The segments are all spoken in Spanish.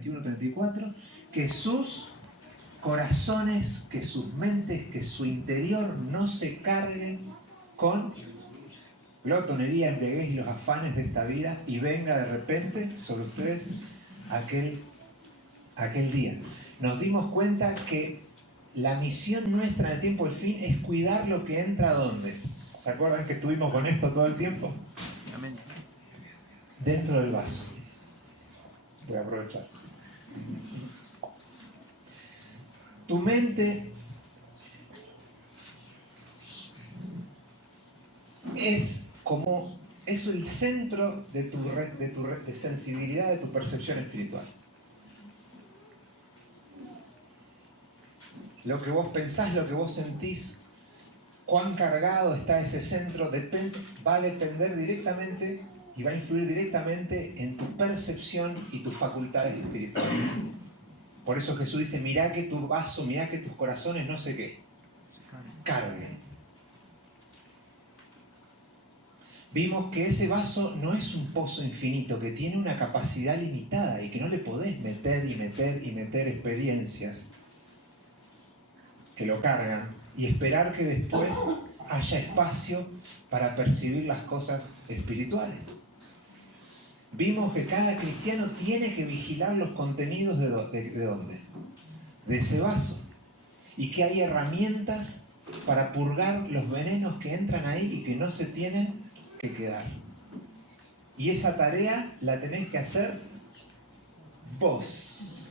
21:34, que sus corazones, que sus mentes, que su interior no se carguen con glotonería, embriaguez y los afanes de esta vida, y venga de repente sobre ustedes aquel día. Nos dimos cuenta que la misión nuestra en el tiempo del fin es cuidar lo que entra ¿dónde? ¿Se acuerdan que estuvimos con esto todo el tiempo? Amén. Dentro del vaso. Voy a aprovechar. Tu mente es el centro de tu de sensibilidad, de tu percepción espiritual. Lo que vos pensás, lo que vos sentís, cuán cargado está ese centro, va a depender directamente y va a influir directamente en tu percepción y tus facultades espirituales. Por eso Jesús dice, mirá que tu vaso, mirá que tus corazones no sé qué, carguen. Vimos que ese vaso no es un pozo infinito, que tiene una capacidad limitada y que no le podés meter y meter y meter experiencias que lo cargan y esperar que después haya espacio para percibir las cosas espirituales. Vimos que cada cristiano tiene que vigilar los contenidos ¿de dónde? De ese vaso. Y que hay herramientas para purgar los venenos que entran ahí y que no se tienen que quedar. Y esa tarea la tenés que hacer vos.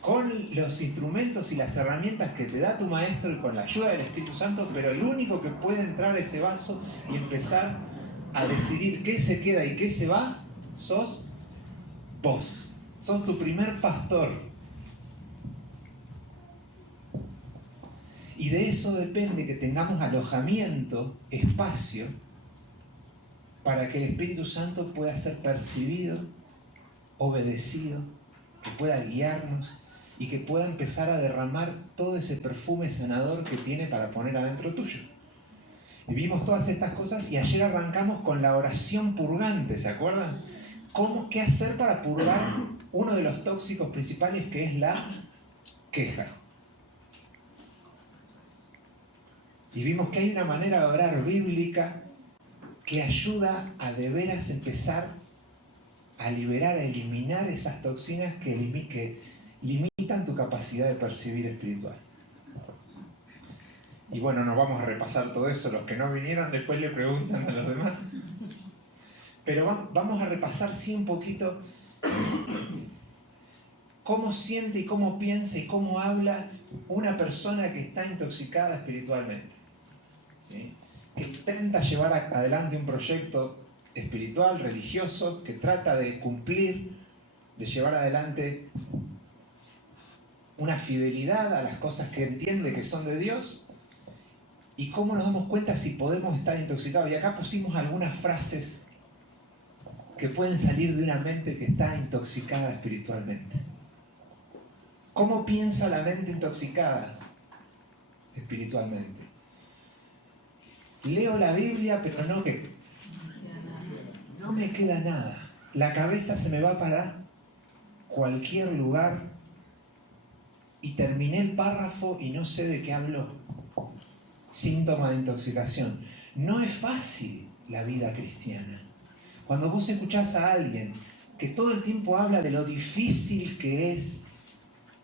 Con los instrumentos y las herramientas que te da tu maestro y con la ayuda del Espíritu Santo, pero el único que puede entrar a ese vaso y empezar a decidir qué se queda y qué se va, sos vos. Sos tu primer pastor. Y de eso depende que tengamos alojamiento, espacio, para que el Espíritu Santo pueda ser percibido, obedecido, que pueda guiarnos y que pueda empezar a derramar todo ese perfume sanador que tiene para poner adentro tuyo. Y vimos todas estas cosas y ayer arrancamos con la oración purgante, ¿se acuerdan? ¿Qué hacer para purgar uno de los tóxicos principales, que es la queja? Y vimos que hay una manera de orar bíblica que ayuda a de veras empezar a liberar, a eliminar esas toxinas que limitan tu capacidad de percibir espiritual. Y bueno, no vamos a repasar todo eso. Los que no vinieron después le preguntan a los demás. Pero vamos a repasar sí un poquito cómo siente y cómo piensa y cómo habla una persona que está intoxicada espiritualmente, ¿sí? Que intenta llevar adelante un proyecto espiritual, religioso, que trata de cumplir, de llevar adelante una fidelidad a las cosas que entiende que son de Dios. ¿Y cómo nos damos cuenta si podemos estar intoxicados? Y acá pusimos algunas frases que pueden salir de una mente que está intoxicada espiritualmente. ¿Cómo piensa la mente intoxicada espiritualmente? Leo la Biblia, pero no me queda nada. La cabeza se me va para cualquier lugar y terminé el párrafo y no sé de qué habló. Síntoma de intoxicación. No es fácil la vida cristiana. Cuando vos escuchás a alguien que todo el tiempo habla de lo difícil que es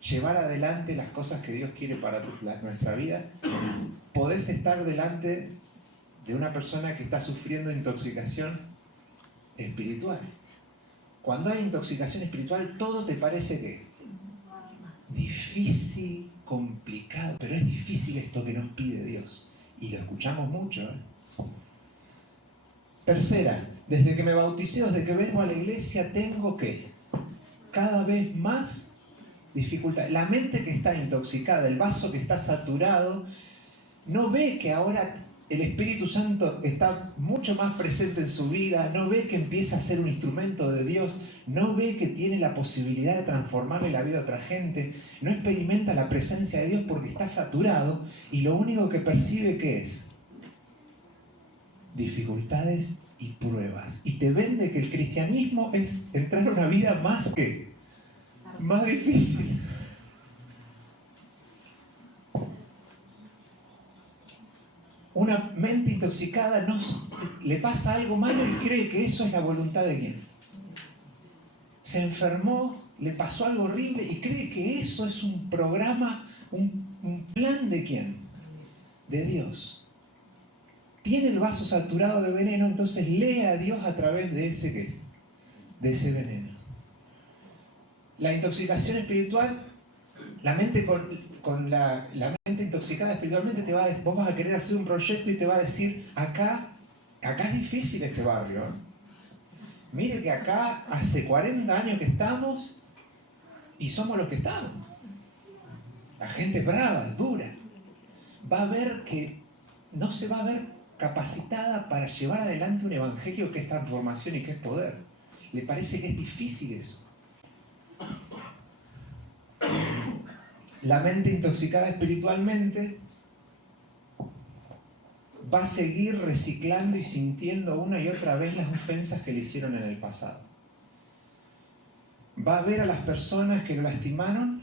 llevar adelante las cosas que Dios quiere para nuestra vida, podés estar delante de una persona que está sufriendo intoxicación espiritual. Cuando hay intoxicación espiritual, todo te parece que difícil, complicado, pero es difícil esto que nos pide Dios. Y lo escuchamos mucho, ¿eh? Tercera, desde que me bauticé, desde que vengo a la iglesia, tengo que cada vez más dificultad. La mente que está intoxicada, el vaso que está saturado, no ve que ahora el Espíritu Santo está mucho más presente en su vida, no ve que empieza a ser un instrumento de Dios, no ve que tiene la posibilidad de transformarle la vida a otra gente, no experimenta la presencia de Dios porque está saturado y lo único que percibe ¿qué es? Dificultades y pruebas. Y te vende que el cristianismo es entrar a una vida más que más difícil. Una mente intoxicada le pasa algo malo y cree que eso es la voluntad de quién. Se enfermó, le pasó algo horrible y cree que eso es un programa, un plan de quién. De Dios. Tiene el vaso saturado de veneno, entonces lee a Dios a través de ese ¿qué? De ese veneno. La intoxicación espiritual, la mente la mente intoxicada espiritualmente vos vas a querer hacer un proyecto y te va a decir, acá es difícil este barrio. Mire que acá hace 40 años que estamos y somos los que estamos. La gente es brava, es dura. Va a ver que no se va a ver capacitada para llevar adelante un evangelio que es transformación y que es poder. Le parece que es difícil eso. La mente intoxicada espiritualmente va a seguir reciclando y sintiendo una y otra vez las ofensas que le hicieron en el pasado. Va a ver a las personas que lo lastimaron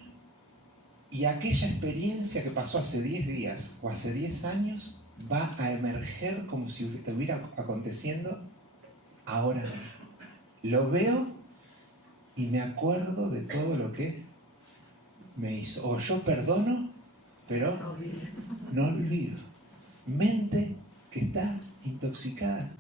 y aquella experiencia que pasó hace 10 días o hace 10 años va a emerger como si estuviera aconteciendo ahora. Lo veo y me acuerdo de todo lo que me hizo. O yo perdono, pero no olvido. Mente que está intoxicada.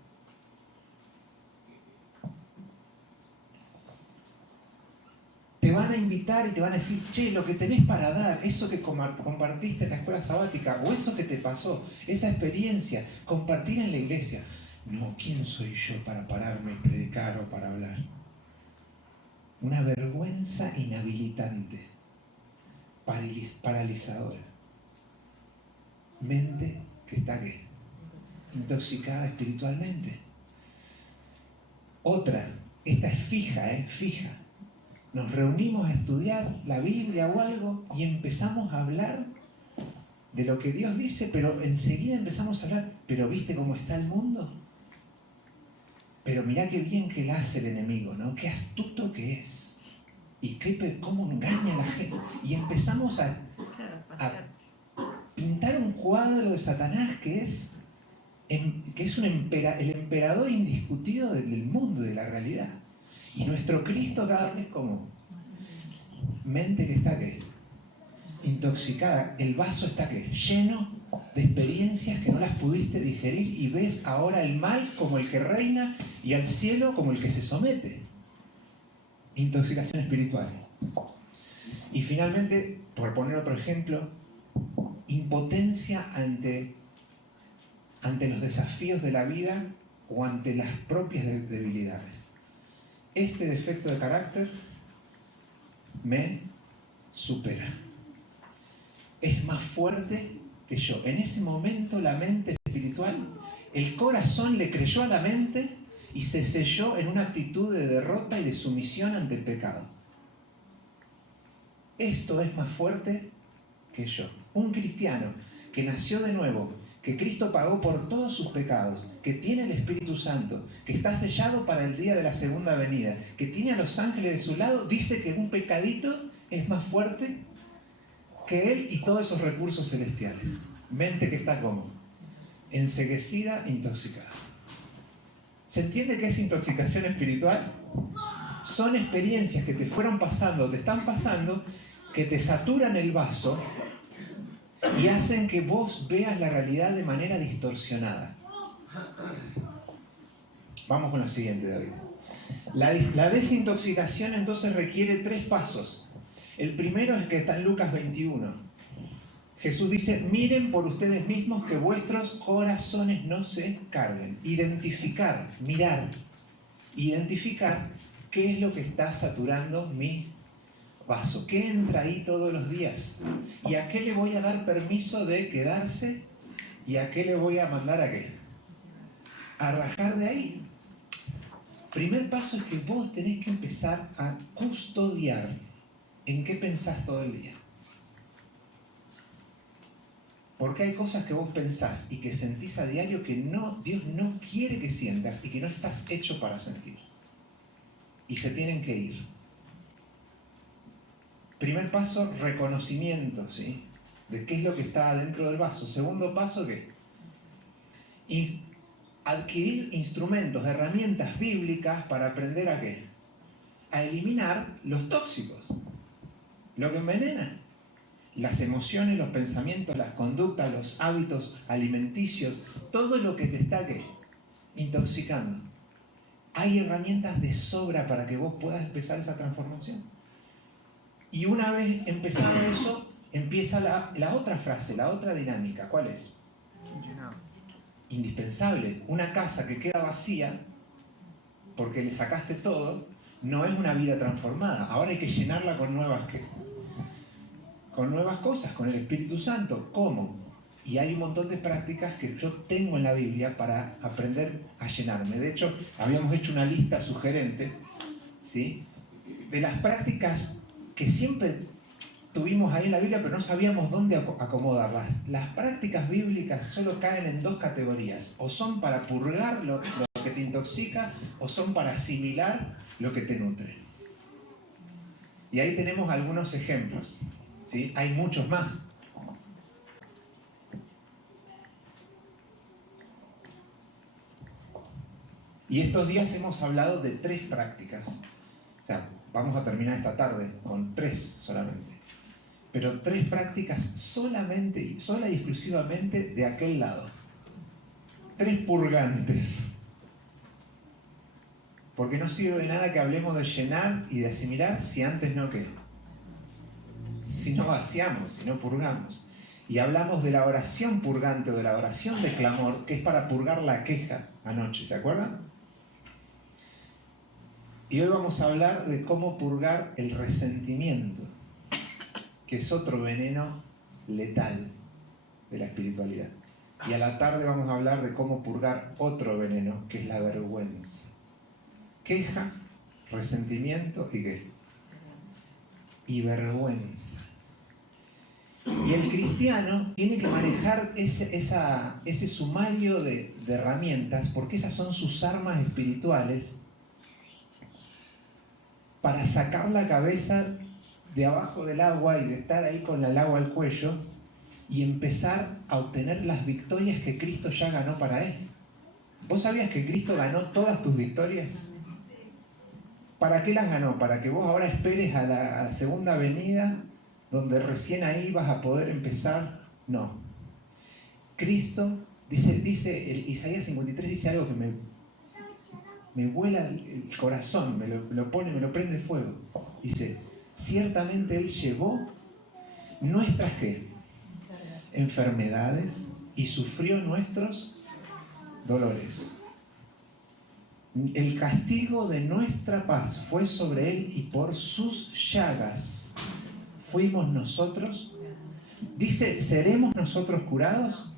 Te van a invitar y te van a decir, che, lo que tenés para dar, eso que compartiste en la escuela sabática, o eso que te pasó, esa experiencia, compartir en la iglesia. No, ¿quién soy yo para pararme y predicar o para hablar? Una vergüenza inhabilitante, paralizadora. Mente que está ¿qué? Intoxicada espiritualmente. Otra, esta es fija, fija. Nos reunimos a estudiar la Biblia o algo y empezamos a hablar de lo que Dios dice, pero enseguida empezamos a hablar, pero ¿viste cómo está el mundo? Pero mirá qué bien que la hace el enemigo, ¿no? Qué astuto que es. Y cómo engaña a la gente. Y empezamos a pintar un cuadro de Satanás que es el emperador indiscutido del mundo, de la realidad. Y nuestro Cristo cada vez como mente que está ¿qué? Intoxicada. El vaso está ¿qué? Lleno de experiencias que no las pudiste digerir y ves ahora el mal como el que reina y al cielo como el que se somete. Intoxicación espiritual. Y finalmente, por poner otro ejemplo, impotencia ante los desafíos de la vida o ante las propias debilidades. Este defecto de carácter me supera. Es más fuerte que yo. En ese momento la mente espiritual, el corazón le creyó a la mente y se selló en una actitud de derrota y de sumisión ante el pecado. Esto es más fuerte que yo. Un cristiano que nació de nuevo, que Cristo pagó por todos sus pecados, que tiene el Espíritu Santo, que está sellado para el día de la segunda venida, que tiene a los ángeles de su lado, dice que un pecadito es más fuerte que él y todos esos recursos celestiales. Mente que está como enceguecida, intoxicada. ¿Se entiende qué es intoxicación espiritual? Son experiencias que te fueron pasando, te están pasando, que te saturan el vaso y hacen que vos veas la realidad de manera distorsionada. Vamos con lo siguiente, David. La desintoxicación entonces requiere 3 pasos. El primero es que está en Lucas 21. Jesús dice, miren por ustedes mismos que vuestros corazones no se carguen. Identificar, mirar, identificar qué es lo que está saturando mi vaso, qué entra ahí todos los días y a qué le voy a dar permiso de quedarse y a qué le voy a mandar a qué, a rajar de ahí. Primer paso es que vos tenés que empezar a custodiar en qué pensás todo el día. Porque hay cosas que vos pensás y que sentís a diario que Dios no quiere que sientas y que no estás hecho para sentir. Y se tienen que ir. Primer paso, reconocimiento, ¿sí? De qué es lo que está dentro del vaso. Segundo paso, ¿qué? Adquirir instrumentos, herramientas bíblicas para aprender a ¿qué? A eliminar los tóxicos, lo que envenena. Las emociones, los pensamientos, las conductas, los hábitos alimenticios, todo lo que te está ¿qué? Intoxicando. Hay herramientas de sobra para que vos puedas empezar esa transformación. Y una vez empezado eso, empieza la otra frase, la otra dinámica. ¿Cuál es? Indispensable. Una casa que queda vacía, porque le sacaste todo, no es una vida transformada. Ahora hay que llenarla con nuevas cosas, con el Espíritu Santo. ¿Cómo? Y hay un montón de prácticas que yo tengo en la Biblia para aprender a llenarme. De hecho, habíamos hecho una lista sugerente, ¿sí?, de las prácticas que siempre tuvimos ahí en la Biblia, pero no sabíamos dónde acomodarlas. Las prácticas bíblicas solo caen en dos categorías. O son para purgar lo que te intoxica, o son para asimilar lo que te nutre. Y ahí tenemos algunos ejemplos, ¿sí? Hay muchos más. Y estos días hemos hablado de 3 prácticas. O sea, vamos a terminar esta tarde con 3 solamente. Pero 3 prácticas solamente, sola y exclusivamente de aquel lado. 3 purgantes. Porque no sirve de nada que hablemos de llenar y de asimilar si antes no ¿qué? Si no vaciamos, si no purgamos. Y hablamos de la oración purgante o de la oración de clamor, que es para purgar la queja anoche, ¿se acuerdan? Y hoy vamos a hablar de cómo purgar el resentimiento, que es otro veneno letal de la espiritualidad. Y a la tarde vamos a hablar de cómo purgar otro veneno, que es la vergüenza. Queja, resentimiento y ¿qué? Y vergüenza. Y el cristiano tiene que manejar ese sumario de herramientas, porque esas son sus armas espirituales para sacar la cabeza de abajo del agua y de estar ahí con el agua al cuello y empezar a obtener las victorias que Cristo ya ganó para él. ¿Vos sabías que Cristo ganó todas tus victorias? ¿Para qué las ganó? ¿Para que vos ahora esperes a la segunda venida, donde recién ahí vas a poder empezar? No. Cristo, dice Isaías 53, dice algo que me vuela el corazón, me lo prende fuego. Dice, ciertamente Él llevó nuestras ¿qué? Enfermedades y sufrió nuestros dolores. El castigo de nuestra paz fue sobre Él y por sus llagas fuimos nosotros. Dice, ¿seremos nosotros curados?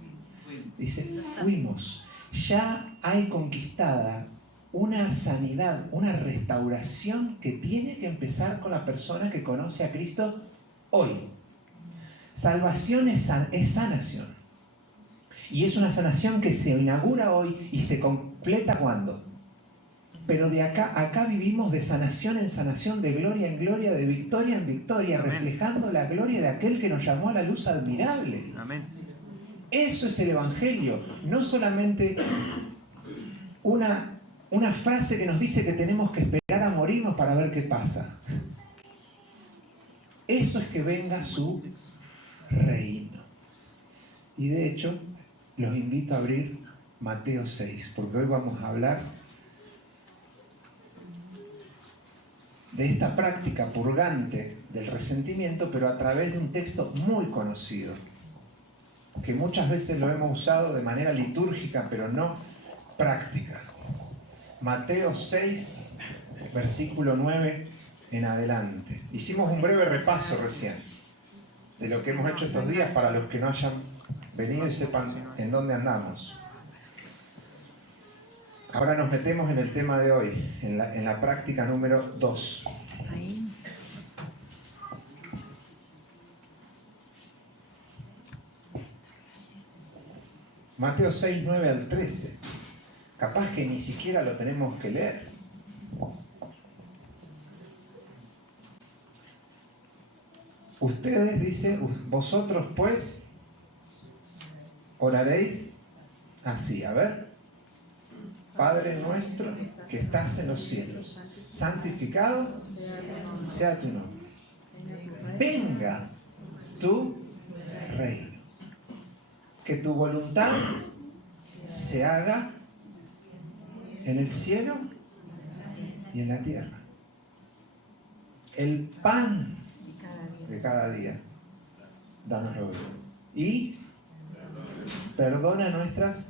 Dice, fuimos. Ya hay conquistada una sanidad, una restauración que tiene que empezar con la persona que conoce a Cristo hoy. Salvación es sanación. Y es una sanación que se inaugura hoy y se completa ¿cuándo? Pero de acá vivimos de sanación en sanación, de gloria en gloria, de victoria en victoria, amén, reflejando la gloria de aquel que nos llamó a la luz admirable. Amén. Eso es el Evangelio, no solamente una frase que nos dice que tenemos que esperar a morirnos para ver qué pasa. Eso es que venga su reino. Y de hecho, los invito a abrir Mateo 6, porque hoy vamos a hablar de esta práctica purgante del resentimiento, pero a través de un texto muy conocido, que muchas veces lo hemos usado de manera litúrgica, pero no práctica. Mateo 6, versículo 9 en adelante. Hicimos un breve repaso recién de lo que hemos hecho estos días para los que no hayan venido y sepan en dónde andamos. Ahora nos metemos en el tema de hoy, en la práctica número 2. Mateo 6, 9 al 13. Capaz que ni siquiera lo tenemos que leer. Ustedes, dice, vosotros pues oraréis así. A ver. Padre nuestro que estás en los cielos, santificado sea tu nombre. Venga tu reino. Que tu voluntad se haga en el cielo y en la tierra. El pan de cada día, dánoslo hoy. Y perdona nuestras,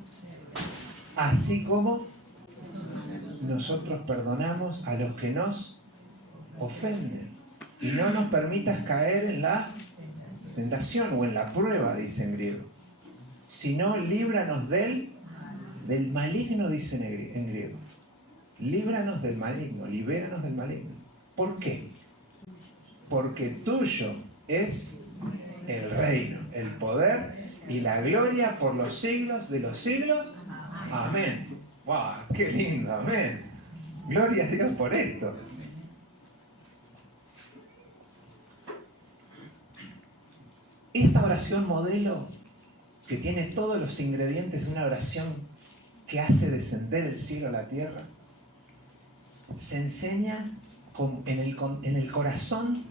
así como nosotros perdonamos a los que nos ofenden. Y no nos permitas caer en la tentación o en la prueba, dice en griego. Sino líbranos del maligno, dice en griego. Líbranos del maligno, libéranos del maligno. ¿Por qué? Porque tuyo es el reino, el poder y la gloria por los siglos de los siglos. Amén. ¡Wow! ¡Qué lindo! Amén. Gloria a Dios por esto. Esta oración modelo, que tiene todos los ingredientes de una oración que hace descender el cielo a la tierra, se enseña en el corazón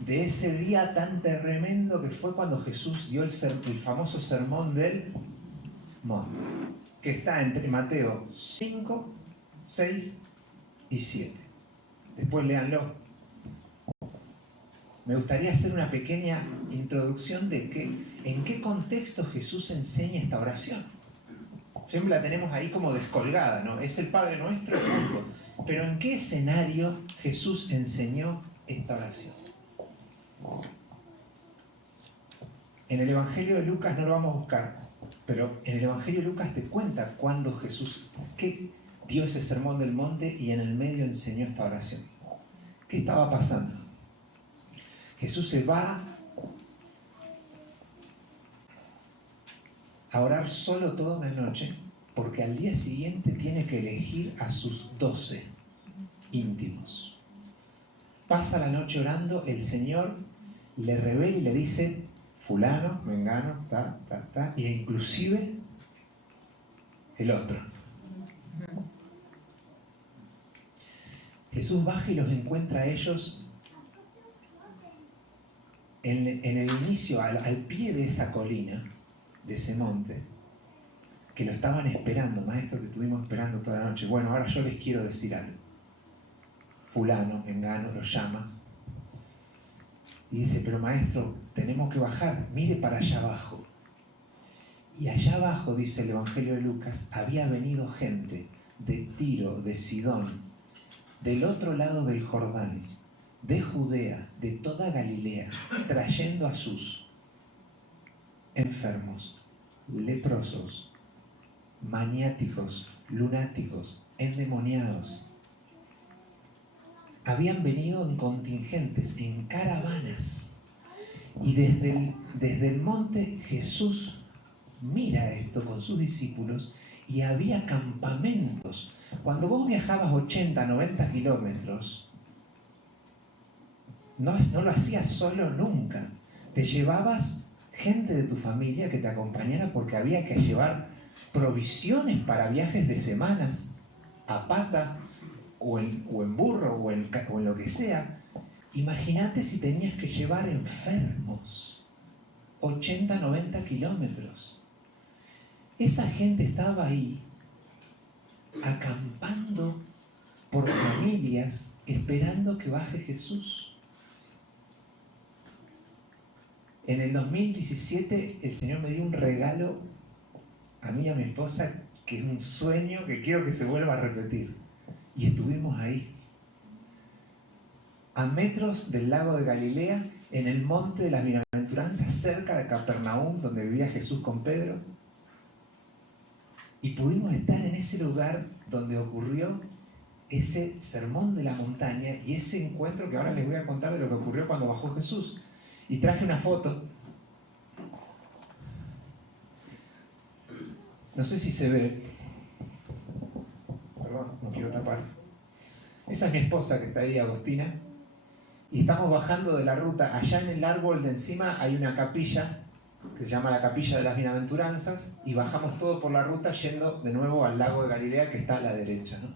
de ese día tan tremendo que fue cuando Jesús dio el famoso sermón del monte, que está entre Mateo 5, 6 y 7. Después léanlo. Me gustaría hacer una pequeña introducción de en qué contexto Jesús enseña esta oración. Siempre la tenemos ahí como descolgada, ¿no? Es el Padre Nuestro, punto. Pero ¿en qué escenario Jesús enseñó esta oración? En el Evangelio de Lucas no lo vamos a buscar, pero en el Evangelio de Lucas te cuenta cuándo Jesús dio ese sermón del monte y en el medio enseñó esta oración. ¿Qué estaba pasando? Jesús se va a orar solo toda una noche porque al día siguiente tiene que elegir a sus 12 íntimos. Pasa la noche orando, el Señor le revela y le dice fulano, mengano, e inclusive el otro. Jesús baja y los encuentra a ellos en el inicio, al pie de esa colina, de ese monte, que lo estaban esperando. Maestro, te estuvimos esperando toda la noche. Bueno, ahora yo les quiero decir algo. Fulano, mengano, lo llama y dice, pero maestro, tenemos que bajar, mire para allá abajo. Y allá abajo, dice el Evangelio de Lucas, había venido gente de Tiro, de Sidón, del otro lado del Jordán, de Judea, de toda Galilea, trayendo a sus enfermos, leprosos, maniáticos, lunáticos, endemoniados. Habían venido en contingentes, en caravanas. Y desde el monte Jesús mira esto con sus discípulos y había campamentos. Cuando vos viajabas 80, 90 kilómetros, no lo hacías solo nunca. Te llevabas gente de tu familia que te acompañara porque había que llevar provisiones para viajes de semanas a pata o en burro o en lo que sea. Imagínate si tenías que llevar enfermos 80, 90 kilómetros. Esa gente estaba ahí acampando por familias esperando que baje Jesús. En el 2017 el Señor me dio un regalo a mí y a mi esposa, que es un sueño que quiero que se vuelva a repetir. Y estuvimos ahí, a metros del lago de Galilea, en el monte de las Bienaventuranzas, cerca de Capernaum, donde vivía Jesús con Pedro. Y pudimos estar en ese lugar donde ocurrió ese sermón de la montaña y ese encuentro que ahora les voy a contar de lo que ocurrió cuando bajó Jesús. Y traje una foto. No sé si se ve. Perdón, no quiero tapar. Esa es mi esposa que está ahí, Agostina. y estamos bajando de la ruta. Allá en el árbol de encima hay una capilla que se llama la Capilla de las Bienaventuranzas, y bajamos todo por la ruta yendo de nuevo al lago de Galilea, que está a la derecha, ¿no?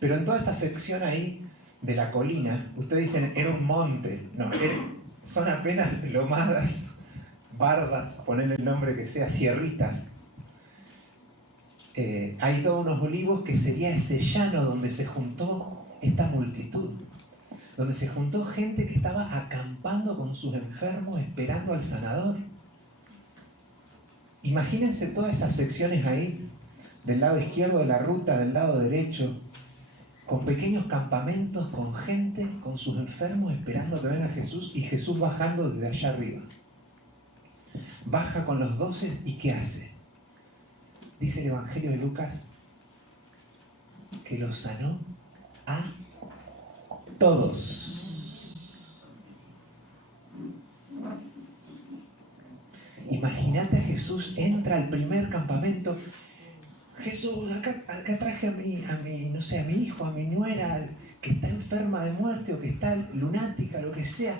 Pero en toda esa sección ahí de la colina, ustedes dicen, era un monte. No, son apenas lomadas, bardas, ponerle el nombre que sea, sierritas. Hay todos unos olivos que sería ese llano donde se juntó esta multitud, donde se juntó gente que estaba acampando con sus enfermos esperando al sanador. Imagínense todas esas secciones ahí, del lado izquierdo de la ruta, del lado derecho, con pequeños campamentos, con gente, con sus enfermos esperando que venga Jesús, y Jesús bajando desde allá arriba. Baja con los 12 y ¿qué hace? Dice el Evangelio de Lucas que los sanó a todos. Imagínate a Jesús, entra al primer campamento. Jesús, acá traje a mi hijo, a mi nuera, que está enferma de muerte o que está lunática, lo que sea.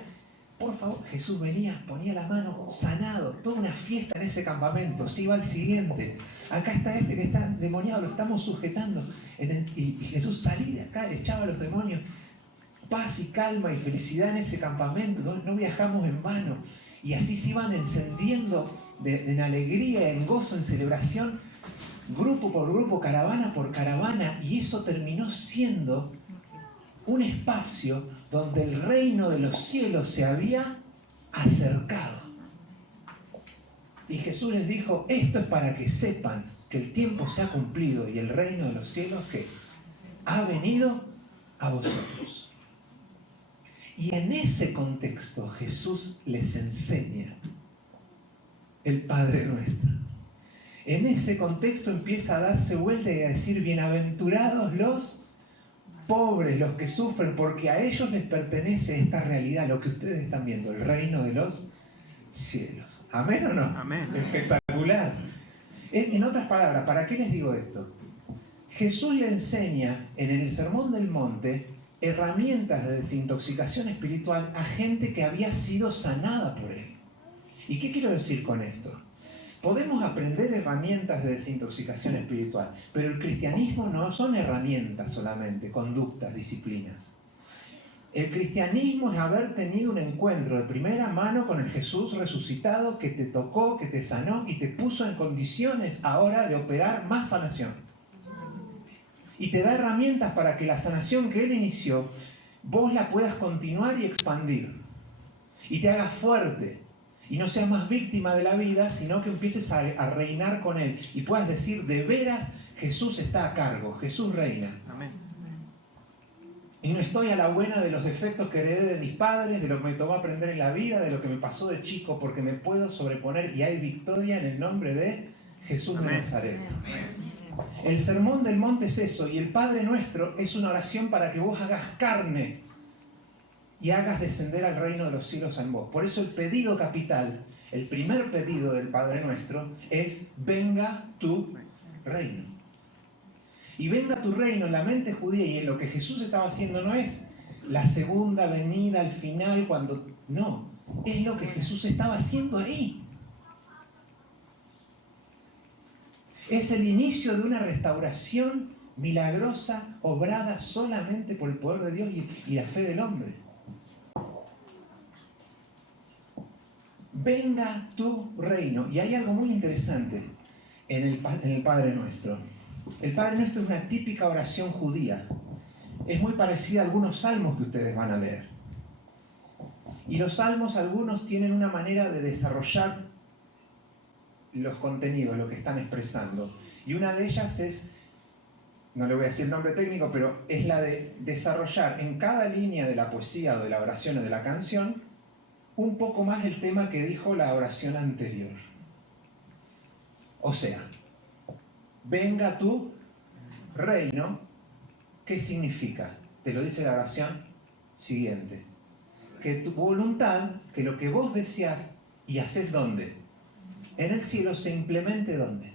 Por favor, Jesús venía, ponía la mano, sanado, toda una fiesta en ese campamento. Se iba al siguiente. Acá está este que está endemoniado, lo estamos sujetando. Y Jesús salía de acá, le echaba a los demonios. Paz y calma y felicidad en ese campamento. No viajamos en vano. Y así se iban encendiendo en alegría, en gozo, en celebración, grupo por grupo, caravana por caravana, y eso terminó siendo un espacio donde el reino de los cielos se había acercado. Y Jesús les dijo, esto es para que sepan que el tiempo se ha cumplido y el reino de los cielos que ha venido a vosotros. Y en ese contexto Jesús les enseña el Padre Nuestro. En ese contexto empieza a darse vuelta y a decir, bienaventurados los pobres, los que sufren, porque a ellos les pertenece esta realidad, lo que ustedes están viendo, el reino de los cielos. ¿Amén o no? Amén. Espectacular. En otras palabras, ¿para qué les digo esto? Jesús le enseña en el Sermón del Monte herramientas de desintoxicación espiritual a gente que había sido sanada por él. ¿Y qué quiero decir con esto? Podemos aprender herramientas de desintoxicación espiritual, pero el cristianismo no son herramientas solamente, conductas, disciplinas. El cristianismo es haber tenido un encuentro de primera mano con el Jesús resucitado que te tocó, que te sanó y te puso en condiciones ahora de operar más sanación. Y te da herramientas para que la sanación que Él inició, vos la puedas continuar y expandir. Y te hagas fuerte. Y no seas más víctima de la vida, sino que empieces a reinar con Él. Y puedas decir, de veras, Jesús está a cargo, Jesús reina. Amén. Y no estoy a la buena de los defectos que heredé de mis padres, de lo que me tomó aprender en la vida, de lo que me pasó de chico, porque me puedo sobreponer y hay victoria en el nombre de Jesús de Nazaret. Amén. El Sermón del Monte es eso, y el Padre Nuestro es una oración para que vos hagas carne y hagas descender al reino de los cielos en vos. Por eso el pedido capital, el primer pedido del Padre Nuestro es, venga tu reino. Y venga tu reino en la mente judía y en lo que Jesús estaba haciendo no es la segunda venida al final cuando... No, es lo que Jesús estaba haciendo ahí. Es el inicio de una restauración milagrosa, obrada solamente por el poder de Dios y la fe del hombre. Venga tu reino. Y hay algo muy interesante en el Padre Nuestro. El Padre Nuestro es una típica oración judía. Es muy parecida a algunos salmos que ustedes van a leer. Y los salmos, algunos tienen una manera de desarrollar los contenidos, lo que están expresando. Y una de ellas es, no le voy a decir el nombre técnico, pero es la de desarrollar en cada línea de la poesía o de la oración o de la canción un poco más el tema que dijo la oración anterior. O sea, venga tu reino, ¿qué significa? Te lo dice la oración siguiente. Que tu voluntad, que lo que vos deseás y haces ¿dónde? En el cielo, se implemente ¿dónde?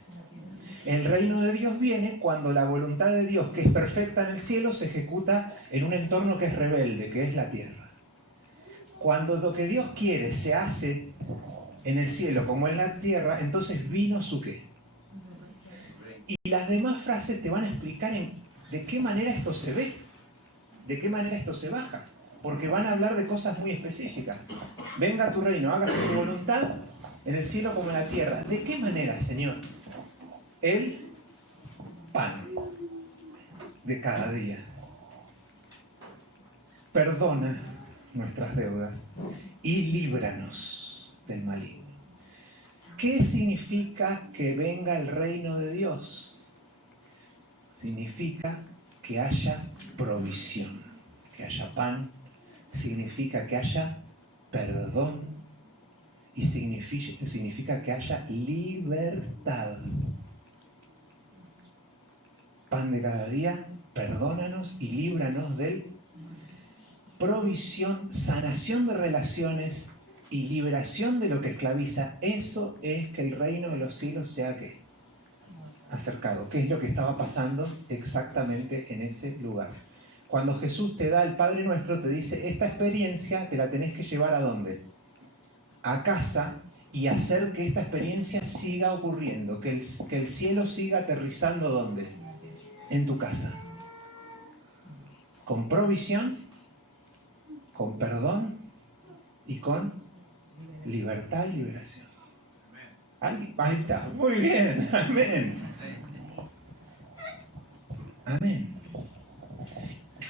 El reino de Dios viene cuando la voluntad de Dios, que es perfecta en el cielo, se ejecuta en un entorno que es rebelde, que es la tierra. Cuando lo que Dios quiere se hace en el cielo como en la tierra, entonces vino su qué. Y las demás frases te van a explicar de qué manera esto se ve, de qué manera esto se baja, porque van a hablar de cosas muy específicas. Venga tu reino, hágase tu voluntad en el cielo como en la tierra. ¿De qué manera, Señor? El pan de cada día. Perdona nuestras deudas y líbranos del maligno. ¿Qué significa que venga el reino de Dios? Significa que haya provisión, que haya pan, significa que haya perdón y significa que haya libertad. Pan de cada día, perdónanos y líbranos del provisión, sanación de relaciones y liberación de lo que esclaviza. Eso es que el reino de los cielos sea ¿qué? Acercado. ¿Qué es lo que estaba pasando exactamente en ese lugar? Cuando Jesús te da el Padre Nuestro, te dice, esta experiencia te la tenés que llevar ¿a dónde? A casa, y hacer que esta experiencia siga ocurriendo, que el cielo siga aterrizando ¿dónde? En tu casa. Con provisión, con perdón y con libertad y liberación. Ahí está, muy bien, amén. Amén.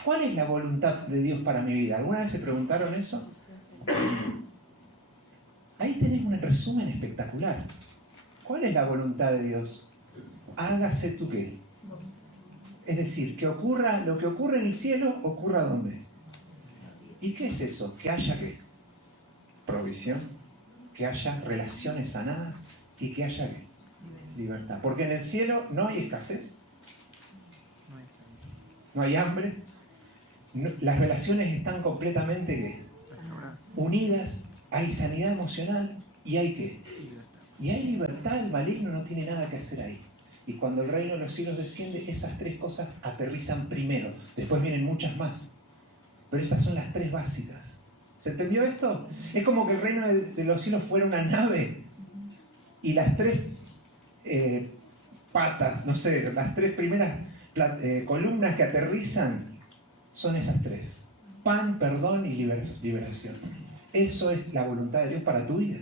¿Cuál es la voluntad de Dios para mi vida? ¿Alguna vez se preguntaron eso? Ahí tenés un resumen espectacular. ¿Cuál es la voluntad de Dios? Hágase tu qué. Es decir, que ocurra lo que ocurre en el cielo, ocurra ¿dónde? ¿Y qué es eso? Que haya ¿qué? Provisión, que haya relaciones sanadas y que haya ¿qué? Libertad. Porque en el cielo no hay escasez, no hay hambre, no, las relaciones están completamente ¿qué? Unidas, hay sanidad emocional y hay ¿qué? Y hay libertad, el maligno no tiene nada que hacer ahí. Y cuando el reino de los cielos desciende, esas tres cosas aterrizan primero. Después vienen muchas más. Pero esas son las tres básicas. ¿Se entendió esto? Es como que el reino de los cielos fuera una nave y las tres patas, no sé, las tres primeras columnas que aterrizan son esas tres. Pan, perdón y liberación. Eso es la voluntad de Dios para tu vida.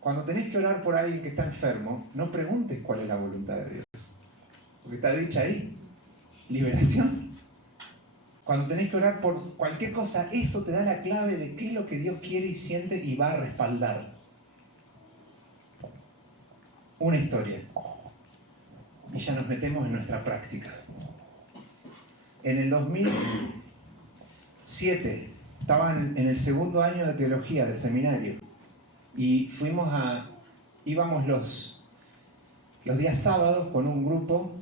Cuando tenés que orar por alguien que está enfermo, no preguntes cuál es la voluntad de Dios. Porque está dicha ahí. Liberación. Cuando tenés que orar por cualquier cosa, eso te da la clave de qué es lo que Dios quiere y siente y va a respaldar. Una historia. Y ya nos metemos en nuestra práctica. En el 2007, estaba en el segundo año de teología del seminario. Y íbamos los días sábados con un grupo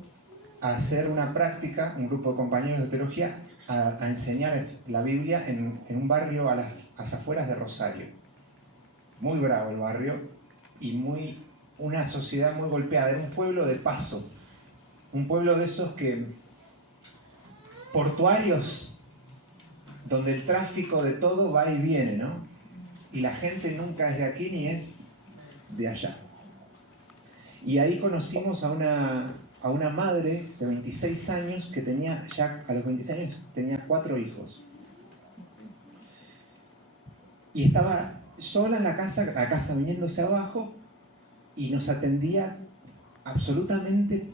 a hacer una práctica, un grupo de compañeros de teología, a enseñar la Biblia en un barrio a las afueras de Rosario. Muy bravo el barrio y una sociedad muy golpeada. Era un pueblo de paso, un pueblo de esos portuarios, donde el tráfico de todo va y viene, ¿no? Y la gente nunca es de aquí ni es de allá. Y ahí conocimos a una madre de 26 años que tenía, ya a los 26 años, tenía 4 hijos. Y estaba sola en la casa viniéndose abajo, y nos atendía absolutamente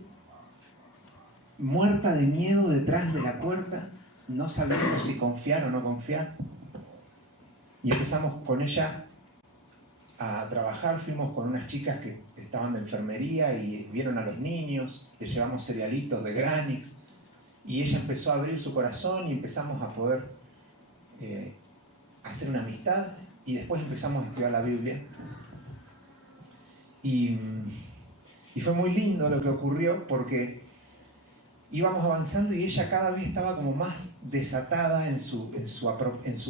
muerta de miedo detrás de la puerta, no sabíamos si confiar o no confiar. Y empezamos con ella a trabajar, fuimos con unas chicas que estaban de enfermería y vieron a los niños, les llevamos cerealitos de Granix, y ella empezó a abrir su corazón y empezamos a poder hacer una amistad, y después empezamos a estudiar la Biblia. Y fue muy lindo lo que ocurrió, porque íbamos avanzando y ella cada vez estaba como más desatada en su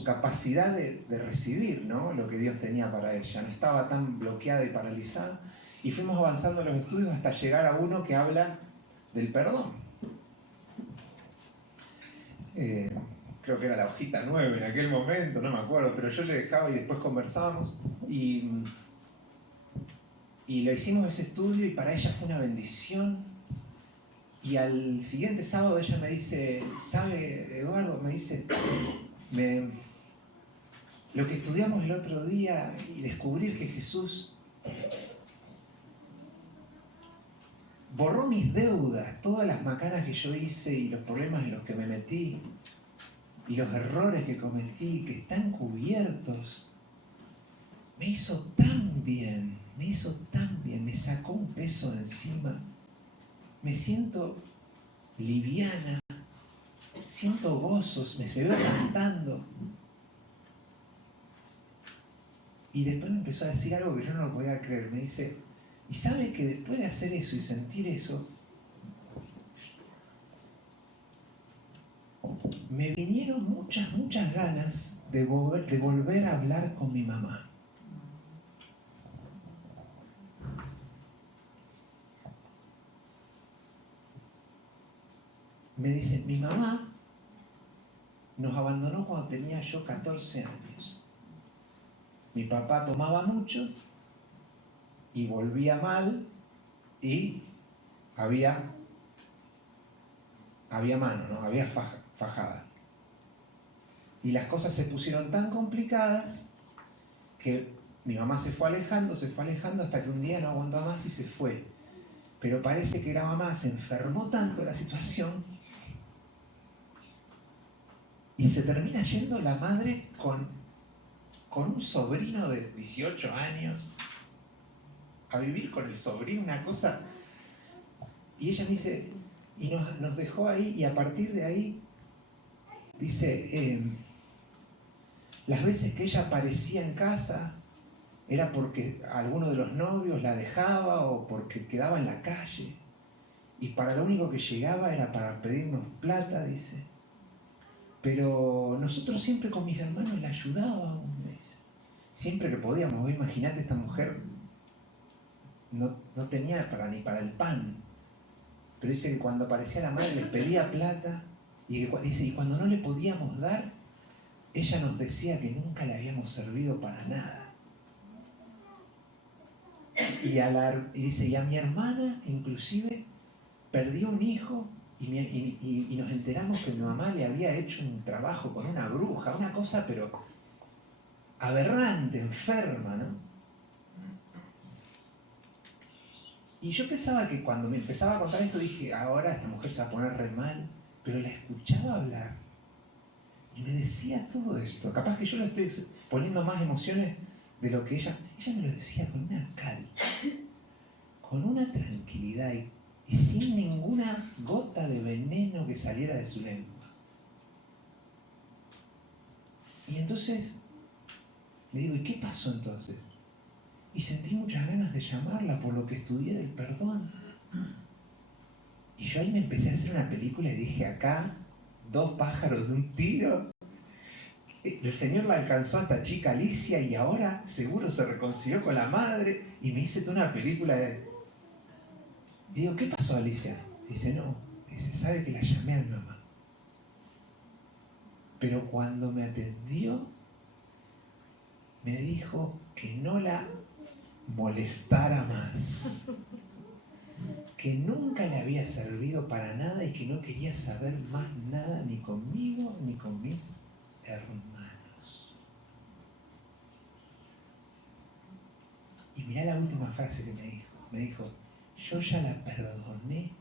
capacidad de recibir, ¿no? Lo que Dios tenía para ella. No estaba tan bloqueada y paralizada. Y fuimos avanzando en los estudios hasta llegar a uno que habla del perdón. creo que era la hojita 9 en aquel momento, no me acuerdo, pero yo le dejaba y después conversábamos y le hicimos ese estudio y para ella fue una bendición. Y al siguiente sábado ella me dice, ¿sabe, Eduardo? Me dice, lo que estudiamos el otro día y descubrir que Jesús borró mis deudas, todas las macanas que yo hice y los problemas en los que me metí y los errores que cometí, que están cubiertos, me hizo tan bien, me sacó un peso de encima, me siento liviana, siento gozos, me veo cantando. Y después me empezó a decir algo que yo no lo podía creer, me dice, ¿y sabe que después de hacer eso y sentir eso, me vinieron muchas ganas de volver a hablar con mi mamá? Me dice, mi mamá nos abandonó cuando tenía yo 14 años. Mi papá tomaba mucho y volvía mal y había mano, ¿no? Había fajada. Y las cosas se pusieron tan complicadas que mi mamá se fue alejando hasta que un día no aguantó más y se fue. Pero parece que la mamá se enfermó tanto de la situación y se termina yendo la madre con un sobrino de 18 años a vivir con el sobrino, una cosa. Y ella me dice, y nos dejó ahí, y a partir de ahí, dice, las veces que ella aparecía en casa era porque alguno de los novios la dejaba o porque quedaba en la calle. Y para lo único que llegaba era para pedirnos plata, dice. Pero nosotros siempre con mis hermanos la ayudábamos, dice. Siempre que podíamos. Imagínate, esta mujer no tenía ni para el pan. Pero dice que cuando aparecía la madre les pedía plata. Y dice, y cuando no le podíamos dar, ella nos decía que nunca le habíamos servido para nada. Y dice, y a mi hermana inclusive perdió un hijo y nos enteramos que mi mamá le había hecho un trabajo con una bruja, una cosa pero aberrante, enferma, ¿no? Y yo pensaba que cuando me empezaba a contar esto dije, ahora esta mujer se va a poner re mal, pero la escuchaba hablar y me decía todo esto. Capaz que yo le estoy poniendo más emociones de lo que ella me lo decía con una calma, con una tranquilidad y sin ninguna gota de veneno que saliera de su lengua. Y entonces le digo, ¿y qué pasó entonces? Y sentí muchas ganas de llamarla por lo que estudié del perdón. Y yo ahí me empecé a hacer una película y dije, acá, 2 pájaros de un tiro. El Señor la alcanzó a esta chica Alicia y ahora seguro se reconcilió con la madre. Y me hice toda una película de... Y digo, ¿qué pasó, Alicia? Dice, no. Dice, sabe que la llamé a mi mamá. Pero cuando me atendió, me dijo que no la molestara más. Que nunca le había servido para nada y que no quería saber más nada ni conmigo ni con mis hermanos. Y mirá la última frase que me dijo. Me dijo, yo ya la perdoné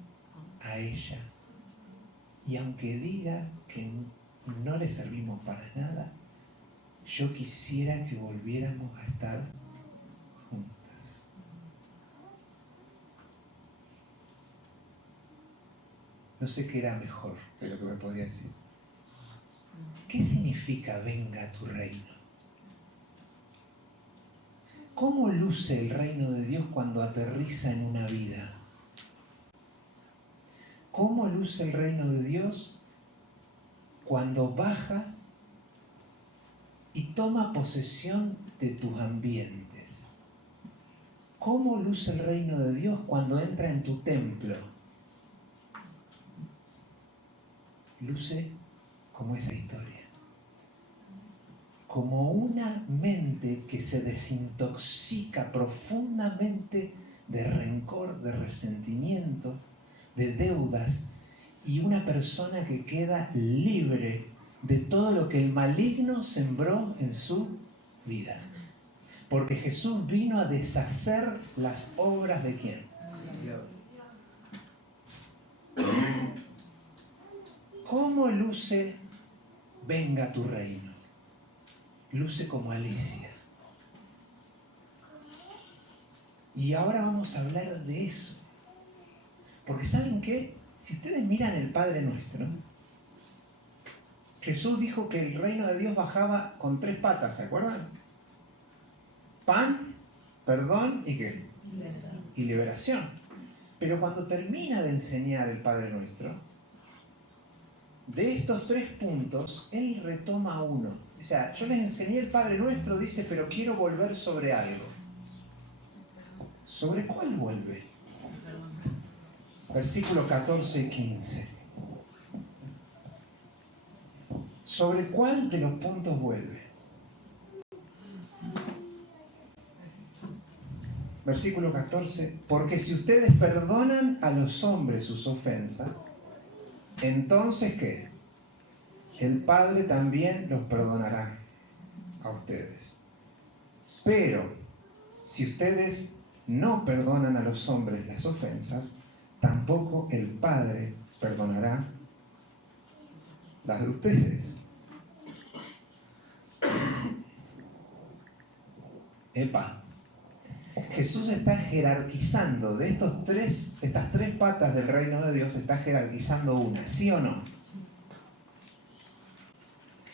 a ella. Y aunque diga que no le servimos para nada, yo quisiera que volviéramos a estar juntas. No sé qué era mejor que lo que me podía decir. ¿Qué significa venga tu reino? ¿Cómo luce el reino de Dios cuando aterriza en una vida? ¿Cómo luce el reino de Dios cuando baja y toma posesión de tus ambientes? ¿Cómo luce el reino de Dios cuando entra en tu templo? Luce como esa historia. Como una mente que se desintoxica profundamente de rencor, de resentimiento, de deudas, y una persona que queda libre de todo lo que el maligno sembró en su vida. Porque Jesús vino a deshacer las obras de ¿quién? ¿Cómo luce venga tu reino? Luce como Alicia. Y ahora vamos a hablar de eso. Porque ¿saben qué? Si ustedes miran el Padre Nuestro, Jesús dijo que el reino de Dios bajaba con 3 patas, ¿se acuerdan? Pan, perdón y ¿qué? Y liberación. Pero cuando termina de enseñar el Padre Nuestro, de estos 3 puntos, Él retoma uno. O sea, yo les enseñé el Padre Nuestro, dice, pero quiero volver sobre algo. ¿Sobre cuál vuelve? Versículos 14 y 15. ¿Sobre cuál de los puntos vuelve? Versículo 14. Porque si ustedes perdonan a los hombres sus ofensas, entonces ¿qué? El Padre también los perdonará a ustedes. Pero si ustedes no perdonan a los hombres las ofensas, tampoco el Padre perdonará las de ustedes. Epa. Jesús está jerarquizando de estas 3 patas del reino de Dios, está jerarquizando una, ¿sí o no?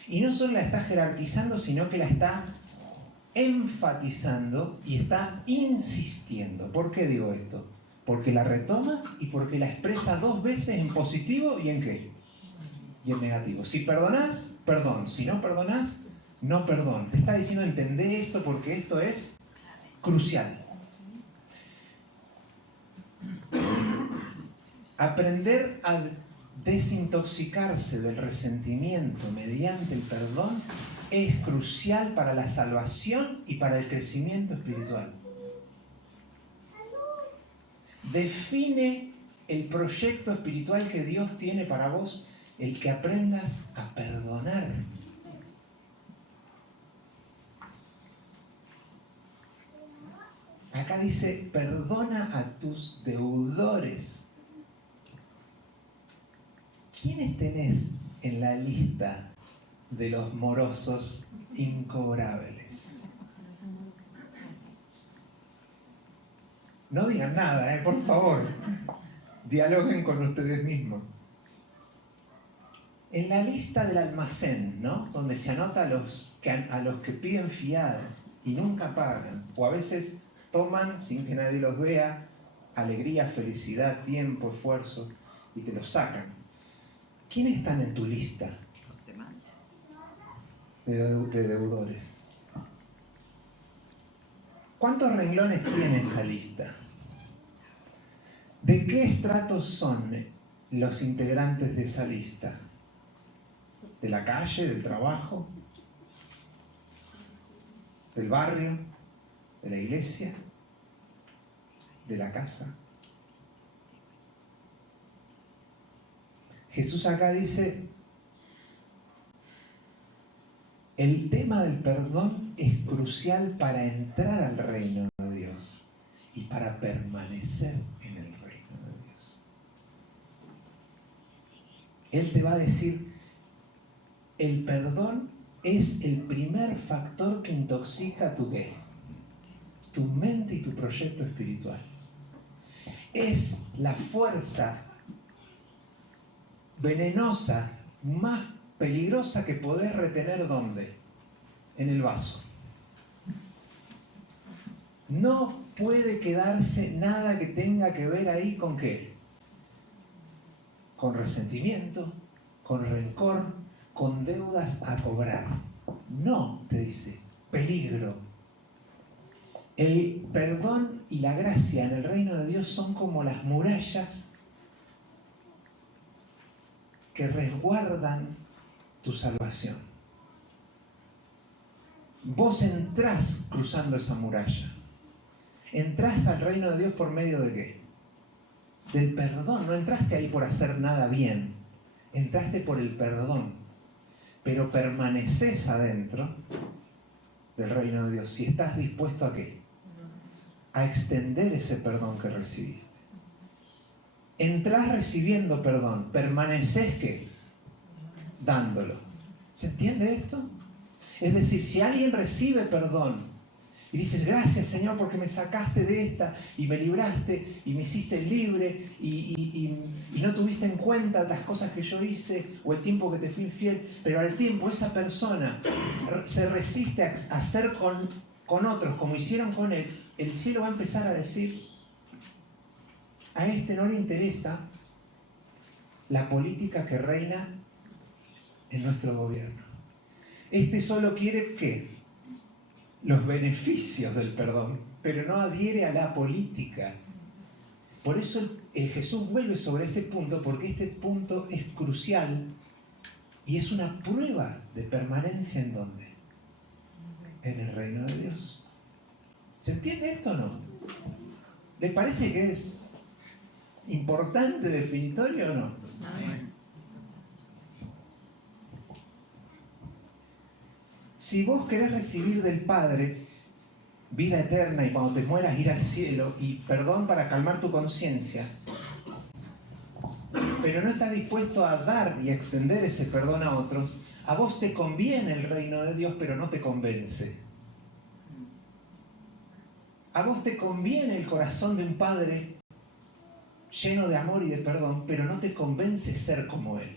Y no solo la está jerarquizando, sino que la está enfatizando y está insistiendo. ¿Por qué digo esto? Porque la retoma y porque la expresa 2 veces en positivo y en ¿qué? Y en negativo. Si perdonás, perdón. Si no perdonás, no perdón. Te está diciendo, entendé esto porque esto es crucial. Aprender a desintoxicarse del resentimiento mediante el perdón es crucial para la salvación y para el crecimiento espiritual. Define el proyecto espiritual que Dios tiene para vos, el que aprendas a perdonar. Acá dice, perdona a tus deudores. ¿Quiénes tenés en la lista de los morosos incobrables? No digan nada, por favor. Dialoguen con ustedes mismos. En la lista del almacén, ¿no? Donde se anota a los que piden fiado y nunca pagan, o a veces toman sin que nadie los vea, alegría, felicidad, tiempo, esfuerzo, y te los sacan. ¿Quiénes están en tu lista de deudores? ¿Cuántos renglones tiene esa lista? ¿De qué estratos son los integrantes de esa lista? ¿De la calle, del trabajo, del barrio, de la iglesia, de la casa? Jesús acá dice, el tema del perdón es crucial para entrar al reino de Dios y para permanecer en el reino de Dios. Él te va a decir, el perdón es el primer factor que intoxica tu ¿qué? Tu mente y tu proyecto espiritual. Es la fuerza venenosa, más peligrosa que podés retener, ¿dónde? En el vaso. No puede quedarse nada que tenga que ver ahí con ¿qué? Con resentimiento, con rencor, con deudas a cobrar. No, te dice, peligro. El perdón y la gracia en el reino de Dios son como las murallas que resguardan tu salvación. Vos entrás cruzando esa muralla. Entrás al reino de Dios por medio de ¿qué? Del perdón. No entraste ahí por hacer nada bien. Entraste por el perdón. Pero permaneces adentro del reino de Dios si estás dispuesto a ¿qué? A extender ese perdón que recibiste. Entrás recibiendo perdón. Permaneces ¿qué? Dándolo. ¿Se entiende esto? Es decir, si alguien recibe perdón y dices, gracias Señor porque me sacaste de esta y me libraste y me hiciste libre y no tuviste en cuenta las cosas que yo hice o el tiempo que te fui infiel, pero al tiempo esa persona se resiste a hacer con otros como hicieron con él, el cielo va a empezar a decir, a este no le interesa la política que reina en nuestro gobierno. Este solo quiere ¿qué? Los beneficios del perdón, pero no adhiere a la política. Por eso Jesús vuelve sobre este punto, porque este punto es crucial y es una prueba de permanencia ¿en dónde? En el reino de Dios. ¿Se entiende esto o no? ¿Les parece que es importante, definitorio o no? Amén. Si vos querés recibir del Padre vida eterna y cuando te mueras ir al cielo y perdón para calmar tu conciencia, pero no estás dispuesto a dar y a extender ese perdón a otros, a vos te conviene el reino de Dios, pero no te convence. A vos te conviene el corazón de un Padre lleno de amor y de perdón, pero no te convence ser como Él.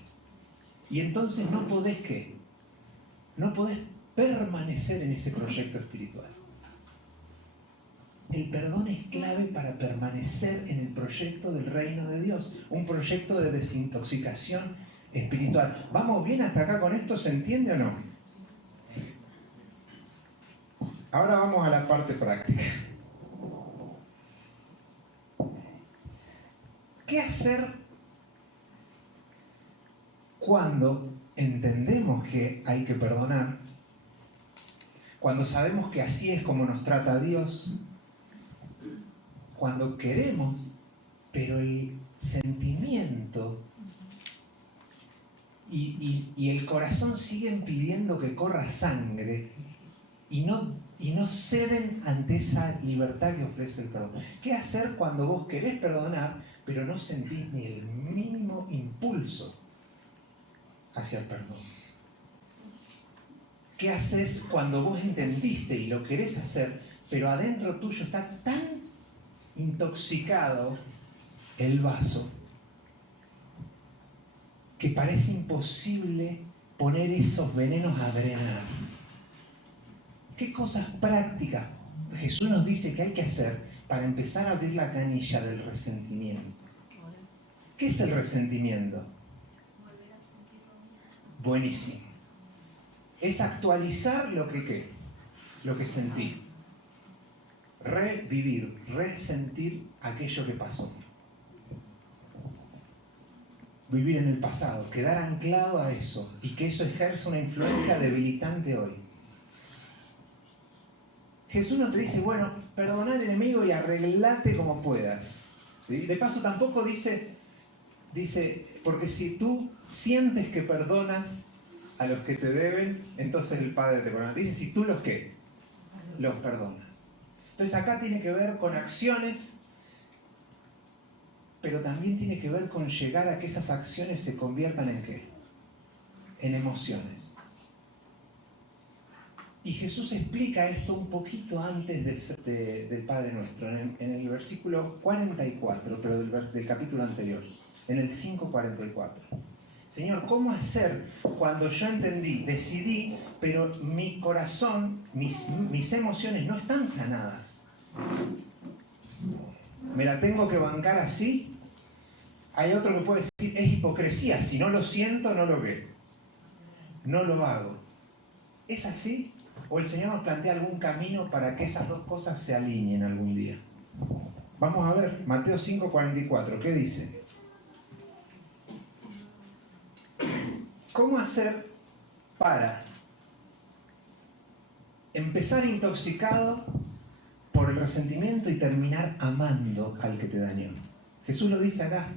Y entonces no podés ¿qué? No podés permanecer en ese proyecto espiritual. El perdón es clave para permanecer en el proyecto del reino de Dios, un proyecto de desintoxicación espiritual. ¿Vamos bien hasta acá con esto? ¿Se entiende o no? Ahora vamos a la parte práctica. ¿Qué hacer cuando entendemos que hay que perdonar? Cuando sabemos que así es como nos trata Dios, cuando queremos, pero el sentimiento y el corazón siguen pidiendo que corra sangre y no ceden ante esa libertad que ofrece el perdón. ¿Qué hacer cuando vos querés perdonar, pero no sentís ni el mínimo impulso hacia el perdón? ¿Qué haces cuando vos entendiste y lo querés hacer, pero adentro tuyo está tan intoxicado el vaso que parece imposible poner esos venenos a drenar? ¿Qué cosas prácticas Jesús nos dice que hay que hacer para empezar a abrir la canilla del resentimiento? ¿Qué es el resentimiento? Buenísimo. Es actualizar lo que sentí. Revivir, resentir aquello que pasó. Vivir en el pasado, quedar anclado a eso y que eso ejerza una influencia debilitante hoy. Jesús no te dice, bueno, perdoná al enemigo y arreglate como puedas. ¿Sí? De paso tampoco dice, porque si tú sientes que perdonas a los que te deben, entonces el Padre te perdona. Dice, si tú los ¿qué? Los perdonas. Entonces acá tiene que ver con acciones, pero también tiene que ver con llegar a que esas acciones se conviertan en ¿qué? En emociones. Y Jesús explica esto un poquito antes del Padre Nuestro, en el versículo 44, pero del capítulo anterior, en el 5:44. Señor, ¿cómo hacer cuando yo entendí, decidí, pero mi corazón, mis emociones no están sanadas? ¿Me la tengo que bancar así? Hay otro que puede decir, es hipocresía, si no lo siento, no lo veo. No lo hago. ¿Es así? ¿O el Señor nos plantea algún camino para que esas dos cosas se alineen algún día? Vamos a ver, Mateo 5:44, ¿qué dice? ¿Cómo hacer para empezar intoxicado por el resentimiento y terminar amando al que te dañó. Jesús lo dice acá.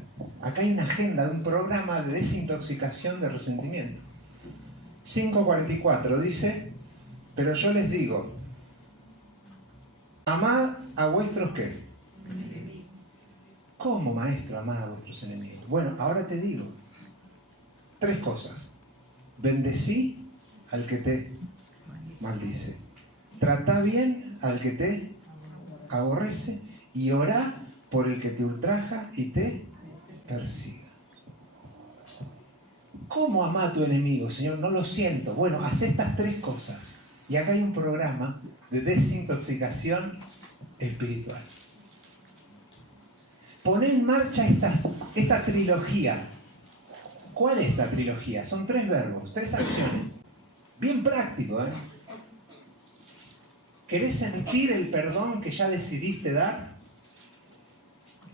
Acá hay una agenda, un programa de desintoxicación de resentimiento. 5:44 dice, pero yo les digo, amad a vuestros ¿qué? ¿Cómo, maestro, amad a vuestros enemigos? Bueno, ahora te digo 3 cosas. Bendecí al que te maldice. Tratá bien al que te aborrece y orá por el que te ultraja y te persiga. ¿Cómo amá a tu enemigo, Señor? No lo siento. Bueno, haz estas 3 cosas. Y acá hay un programa de desintoxicación espiritual. Poné en marcha esta trilogía. ¿Cuál es la trilogía? Son 3 verbos, 3 acciones. Bien práctico, ¿eh? ¿Querés sentir el perdón que ya decidiste dar?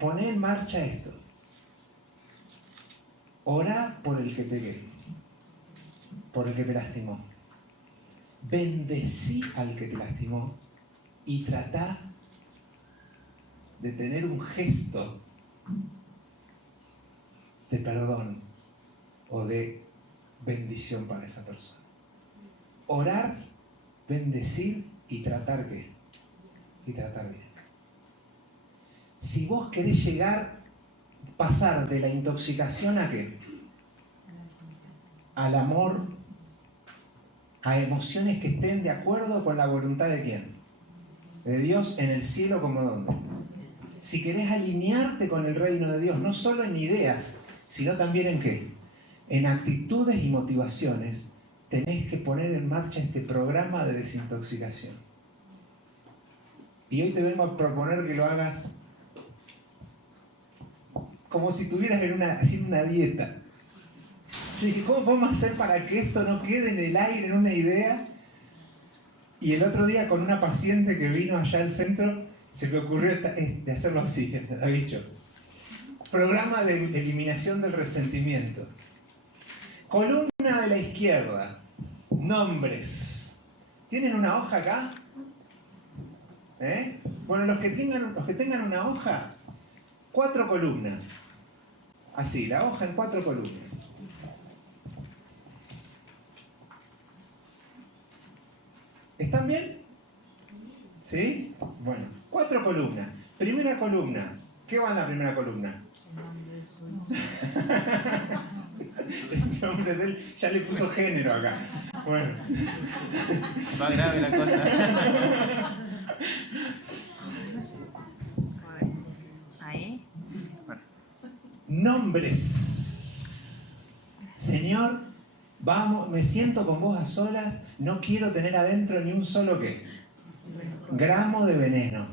Poné en marcha esto. Orá por el que te quedó, por el que te lastimó. Bendecí al que te lastimó y tratá de tener un gesto de perdón o de bendición para esa persona. Orar, bendecir y tratar ¿qué? Y tratar bien. Si vos querés pasar de la intoxicación ¿a qué? Al amor, a emociones que estén de acuerdo con la voluntad de ¿quién? De Dios en el cielo como donde. Si querés alinearte con el reino de Dios, no solo en ideas, sino también en ¿qué? En actitudes y motivaciones, tenés que poner en marcha este programa de desintoxicación. Y hoy te vengo a proponer que lo hagas como si estuvieras haciendo una dieta. Yo dije, ¿cómo podemos hacer para que esto no quede en el aire, en una idea? Y el otro día con una paciente que vino allá al centro, se me ocurrió de hacerlo así, ha dicho. Programa de eliminación del resentimiento. Columna de la izquierda, nombres. ¿Tienen una hoja acá? Bueno, los que tengan una hoja, 4 columnas. Así, la hoja en 4 columnas. ¿Están bien? ¿Sí? Bueno, 4 columnas. Primera columna. ¿Qué va en la primera columna? El nombre de él ya le puso género acá. Bueno. Más grave la cosa. Ahí. Nombres. Señor, vamos, me siento con vos a solas, no quiero tener adentro ni un solo ¿qué? Gramo de veneno.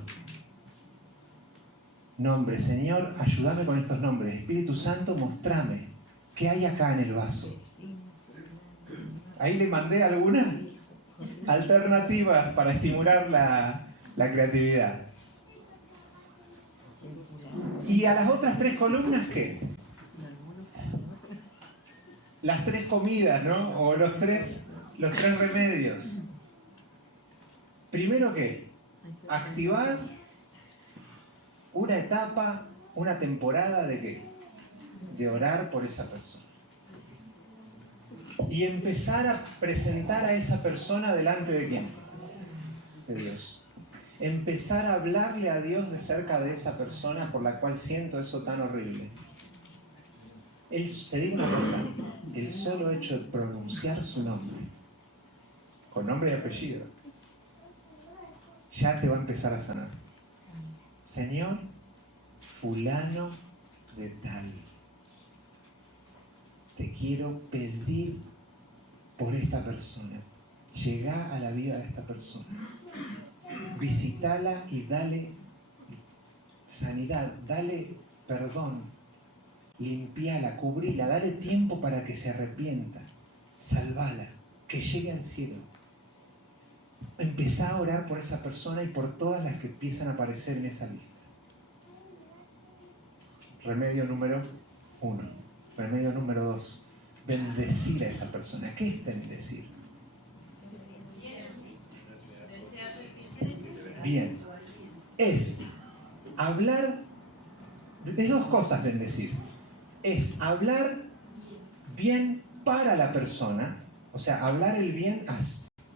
Nombre, Señor, ayúdame con estos nombres. Espíritu Santo, mostrame qué hay acá en el vaso. Ahí le mandé algunas alternativas para estimular la creatividad. ¿Y a las otras 3 columnas qué? Las 3 comidas, ¿no? O los tres remedios. Primero ¿qué? Activar una etapa, una temporada de ¿qué? De orar por esa persona. Y empezar a presentar a esa persona delante de ¿quién? De Dios. Empezar a hablarle a Dios de cerca de esa persona por la cual siento eso tan horrible. Te digo una cosa, el solo hecho de pronunciar su nombre, con nombre y apellido, ya te va a empezar a sanar. Señor, fulano de tal, te quiero pedir por esta persona. Llegá a la vida de esta persona. Visítala y dale sanidad, dale perdón, limpiala, cubrila, dale tiempo para que se arrepienta, salvala, que llegue al cielo. Empezá a orar por esa persona y por todas las que empiezan a aparecer en esa lista. Remedio número 1. Remedio número 2. bendecir a esa persona. ¿Qué es bendecir? Bien. Es hablar, es dos cosas bendecir. Es hablar bien para la persona, o sea, hablar el bien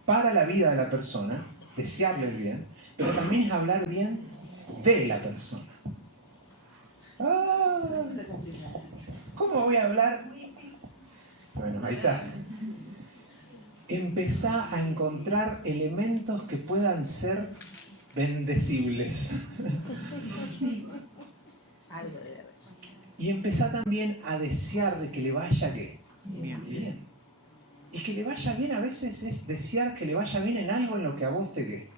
para la vida de la persona, desearle el bien, pero también es hablar bien de la persona. ¿Cómo voy a hablar? Bueno, ahí está. Empezá a encontrar elementos que puedan ser bendecibles. Y empezá también a desearle que le vaya ¿qué? Bien. Y que le vaya bien a veces es desear que le vaya bien en algo en lo que a vos te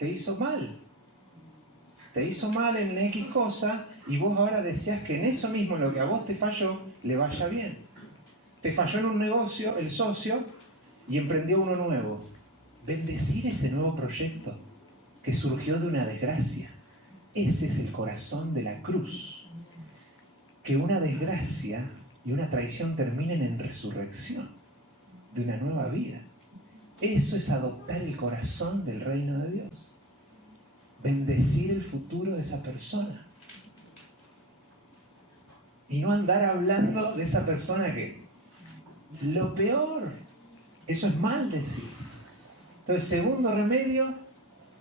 hizo mal. Te hizo mal en X cosa y vos ahora deseas que en eso mismo, en lo que a vos te falló, le vaya bien. Te falló en un negocio, el socio, y emprendió uno nuevo. Bendecir ese nuevo proyecto que surgió de una desgracia. Ese es el corazón de la cruz. Que una desgracia y una traición terminen en resurrección de una nueva vida. Eso es adoptar el corazón del reino de Dios. Bendecir el futuro de esa persona. Y no andar hablando de esa persona que lo peor. Eso es maldecir. Entonces, segundo remedio,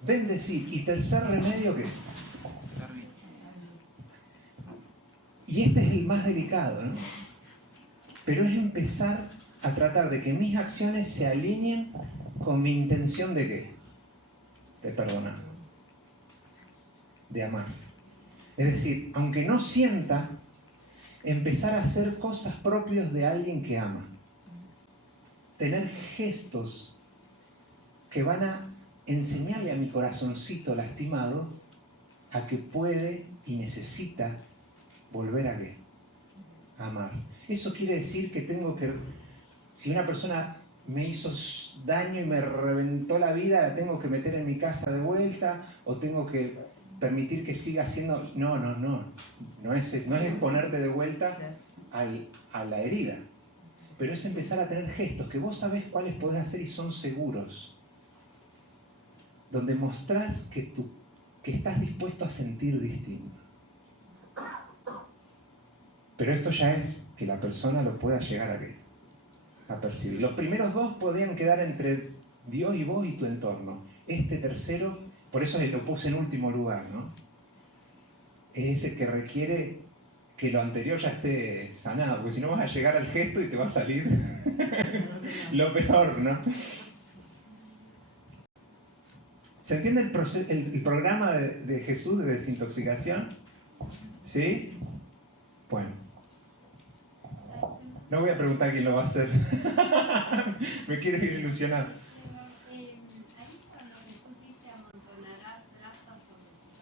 bendecir. Y tercer remedio, ¿qué? Y este es el más delicado, ¿no? Pero es empezar a tratar de que mis acciones se alineen con mi intención de ¿qué? De perdonar. De amar. Es decir, aunque no sienta, empezar a hacer cosas propias de alguien que ama. Tener gestos que van a enseñarle a mi corazoncito lastimado a que puede y necesita volver a ¿qué? A amar. Eso quiere decir que tengo que, si una persona me hizo daño y me reventó la vida, la tengo que meter en mi casa de vuelta o tengo que permitir que siga haciendo... No es ponerte de vuelta a la herida, pero es empezar a tener gestos que vos sabés cuáles podés hacer y son seguros, donde mostrás que estás dispuesto a sentir distinto. Pero esto ya es que la persona lo pueda llegar a percibir. Los primeros dos podían quedar entre Dios y vos y tu entorno. Este tercero, por eso lo puse en último lugar, ¿no? Es ese que requiere que lo anterior ya esté sanado, porque si no vas a llegar al gesto y te va a salir lo peor, ¿no? ¿Se entiende el programa de Jesús de desintoxicación? ¿Sí? Bueno. No voy a preguntar quién lo va a hacer. Me quiero ir ilusionado. Ahí cuando Jesús dice amontonarás brasas sobre tu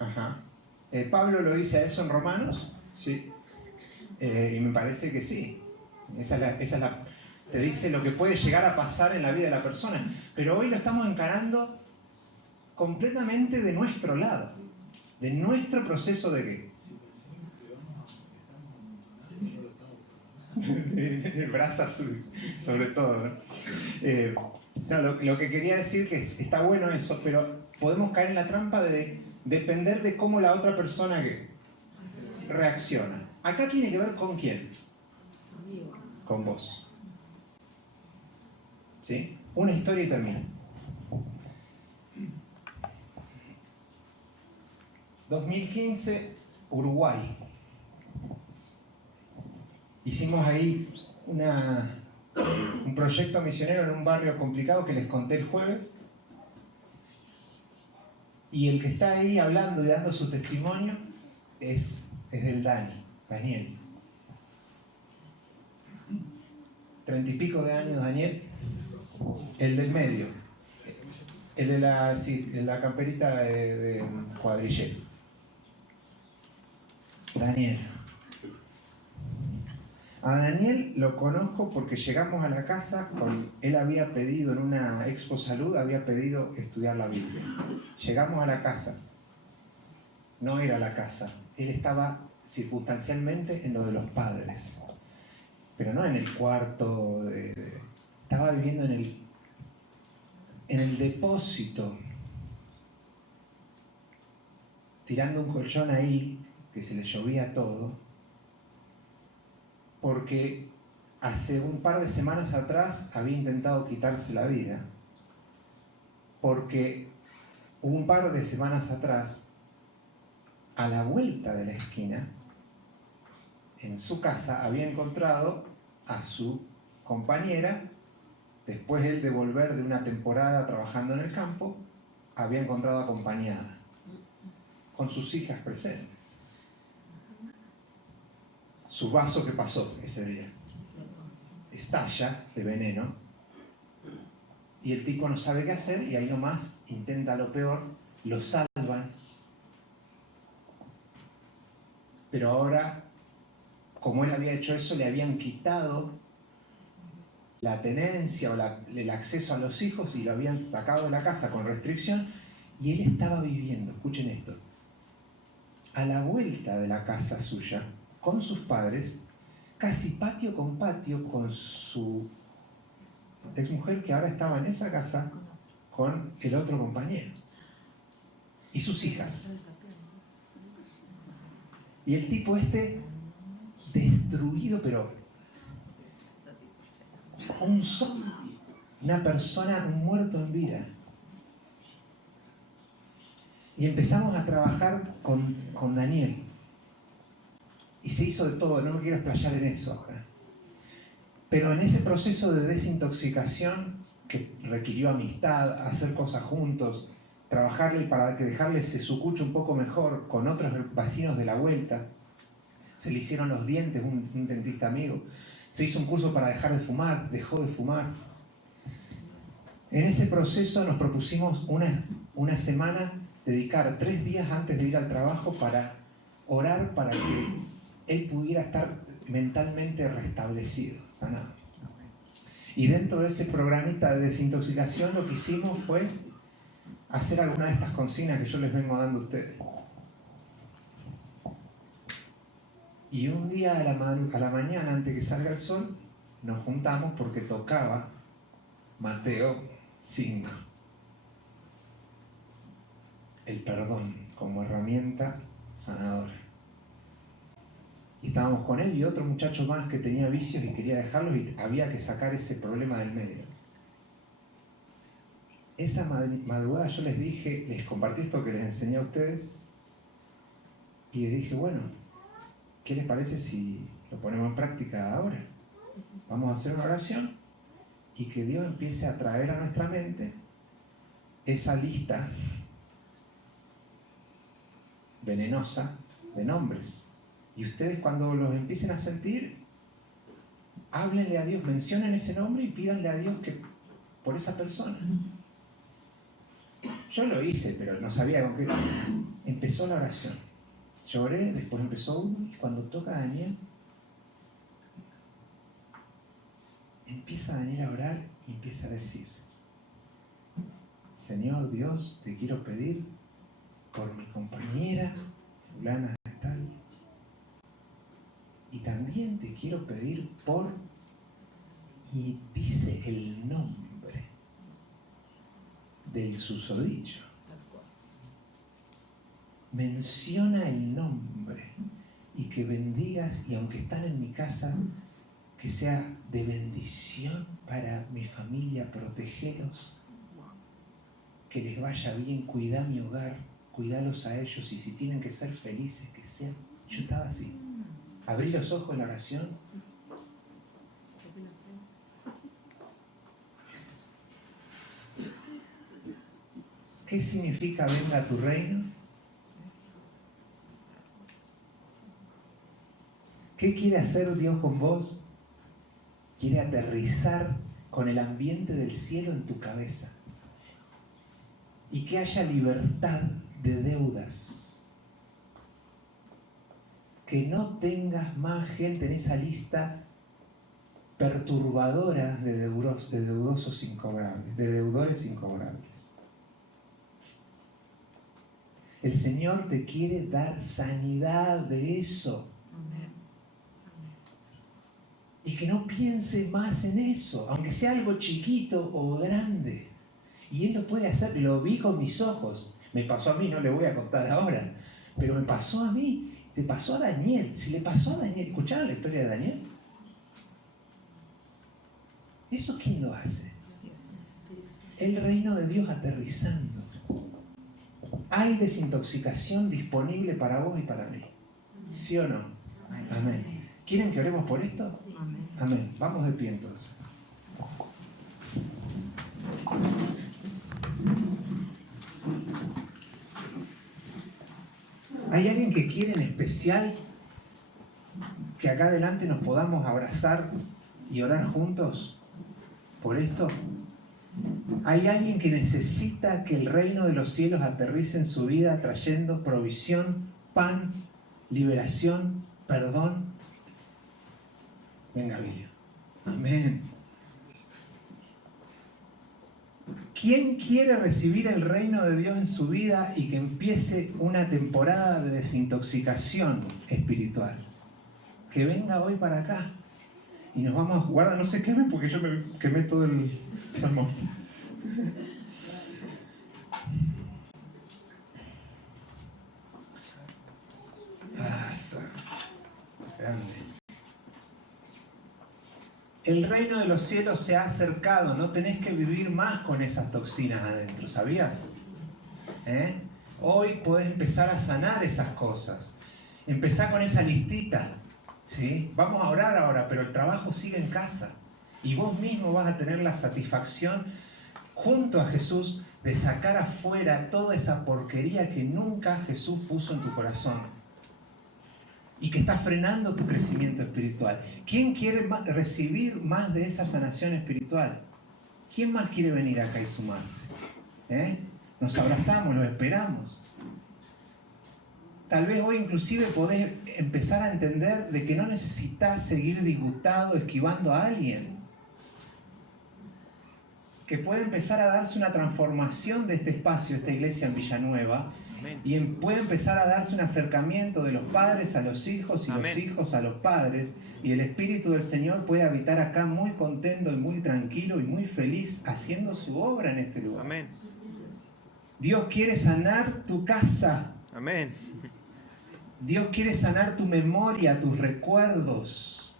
cabeza. Ajá. Pablo lo dice a eso en Romanos, ¿sí? Y me parece que sí. Te dice lo que puede llegar a pasar en la vida de la persona. Pero hoy lo estamos encarando completamente de nuestro lado. De nuestro proceso de ¿qué? Brasas sobre todo, ¿no? O sea, lo que quería decir que está bueno eso, pero podemos caer en la trampa de depender de cómo la otra persona ¿qué? Reacciona. Acá tiene que ver con quién. Con vos. ¿Sí? Una historia y termino. 2015, Uruguay. Hicimos ahí un proyecto misionero en un barrio complicado que les conté el jueves. Y el que está ahí hablando y dando su testimonio es del Daniel. 30 y pico de años, Daniel. El del medio. El de la camperita de cuadrillero. Daniel. A Daniel lo conozco porque llegamos a la casa, él había pedido en una Expo Salud, había pedido estudiar la Biblia. Llegamos a la casa, no era la casa, él estaba circunstancialmente en lo de los padres. pero no en el cuarto, estaba viviendo en el depósito, tirando un colchón ahí, que se le llovía todo, porque hace un par de semanas atrás había intentado quitarse la vida, porque un par de semanas atrás, a la vuelta de la esquina, en su casa había encontrado a su compañera, después él de volver de una temporada trabajando en el campo, había encontrado acompañada, con sus hijas presentes. Su vaso que pasó ese día estalla de veneno y el tipo no sabe qué hacer y ahí nomás intenta lo peor, lo salvan, pero ahora, como él había hecho eso, le habían quitado la tenencia o el acceso a los hijos y lo habían sacado de la casa con restricción y él estaba viviendo, escuchen esto, a la vuelta de la casa suya, con sus padres, casi patio con su exmujer que ahora estaba en esa casa con el otro compañero y sus hijas. Y el tipo destruido, pero un zombie, una persona, un muerto en vida. Y empezamos a trabajar con Daniel. Y se hizo de todo, no me quiero explayar en eso ahora. Pero en ese proceso de desintoxicación que requirió amistad, hacer cosas juntos, trabajarle para que dejarle ese sucucho un poco mejor con otros vecinos de la vuelta, se le hicieron los dientes, un dentista amigo, se hizo un curso para dejar de fumar, dejó de fumar. En ese proceso nos propusimos una semana dedicar 3 días antes de ir al trabajo para orar para que él pudiera estar mentalmente restablecido, sanado. Y dentro de ese programita de desintoxicación lo que hicimos fue hacer alguna de estas consignas que yo les vengo dando a ustedes. Y un día a la mañana, antes que salga el sol, nos juntamos porque tocaba Mateo 5. El perdón como herramienta sanadora. Y estábamos con él y otro muchacho más que tenía vicios y quería dejarlos y había que sacar ese problema del medio. Esa madrugada yo les compartí esto que les enseñé a ustedes y les dije, bueno, ¿qué les parece si lo ponemos en práctica ahora? Vamos a hacer una oración y que Dios empiece a traer a nuestra mente esa lista venenosa de nombres. Y ustedes cuando los empiecen a sentir, háblenle a Dios, mencionen ese nombre y pídanle a Dios que por esa persona. Yo lo hice, pero no sabía con qué. Empezó la oración. Lloré, después empezó uno, y cuando toca a Daniel, empieza Daniel a orar y empieza a decir: Señor Dios, te quiero pedir por mi compañera, fulana de tal, y también te quiero pedir por, y dice el nombre del susodicho. Menciona el nombre y que bendigas, y aunque están en mi casa, que sea de bendición para mi familia, protegelos, que les vaya bien, cuidá mi hogar, cuidalos a ellos, y si tienen que ser felices, que sean. Yo estaba así. Abrí los ojos en la oración. ¿Qué significa venga tu reino? ¿Qué quiere hacer Dios con vos? Quiere aterrizar con el ambiente del cielo en tu cabeza. Y que haya libertad de deudas. Que no tengas más gente en esa lista perturbadora de deudores incobrables. El Señor te quiere dar sanidad de eso. Y que no piense más en eso, aunque sea algo chiquito o grande. Y Él lo puede hacer, lo vi con mis ojos. Me pasó a mí, no le voy a contar ahora, pero me pasó a mí, le pasó a Daniel. Si le pasó a Daniel, ¿escucharon la historia de Daniel? ¿Eso quién lo hace? El reino de Dios aterrizando. Hay desintoxicación disponible para vos y para mí. ¿Sí o no? Amén. ¿Quieren que oremos por esto? Amén. Vamos de pie entonces. ¿Hay alguien que quiere en especial que acá adelante nos podamos abrazar y orar juntos por esto? ¿Hay alguien que necesita que el reino de los cielos aterrice en su vida trayendo provisión, pan, liberación, perdón? Venga, Billy. Amén. ¿Quién quiere recibir el reino de Dios en su vida y que empiece una temporada de desintoxicación espiritual? Que venga hoy para acá. Y nos vamos a... Guarda, no se quemen porque yo me quemé todo el sermón. Grande. El reino de los cielos se ha acercado. No tenés que vivir más con esas toxinas adentro, ¿sabías? Hoy podés empezar a sanar esas cosas. Empezá con esa listita. ¿Sí? Vamos a orar ahora, pero el trabajo sigue en casa. Y vos mismo vas a tener la satisfacción, junto a Jesús, de sacar afuera toda esa porquería que nunca Jesús puso en tu corazón. Y que está frenando tu crecimiento espiritual. ¿Quién quiere recibir más de esa sanación espiritual? ¿Quién más quiere venir acá y sumarse? Nos abrazamos, los esperamos. Tal vez hoy inclusive podés empezar a entender de que no necesitas seguir disgustado, esquivando a alguien. Que puede empezar a darse una transformación de este espacio, esta iglesia en Villanueva. Amén. Y puede empezar a darse un acercamiento de los padres a los hijos y Amén. Los hijos a los padres. Y el Espíritu del Señor puede habitar acá muy contento y muy tranquilo y muy feliz haciendo su obra en este lugar. Amén. Dios quiere sanar tu casa. Amén. Dios quiere sanar tu memoria, tus recuerdos.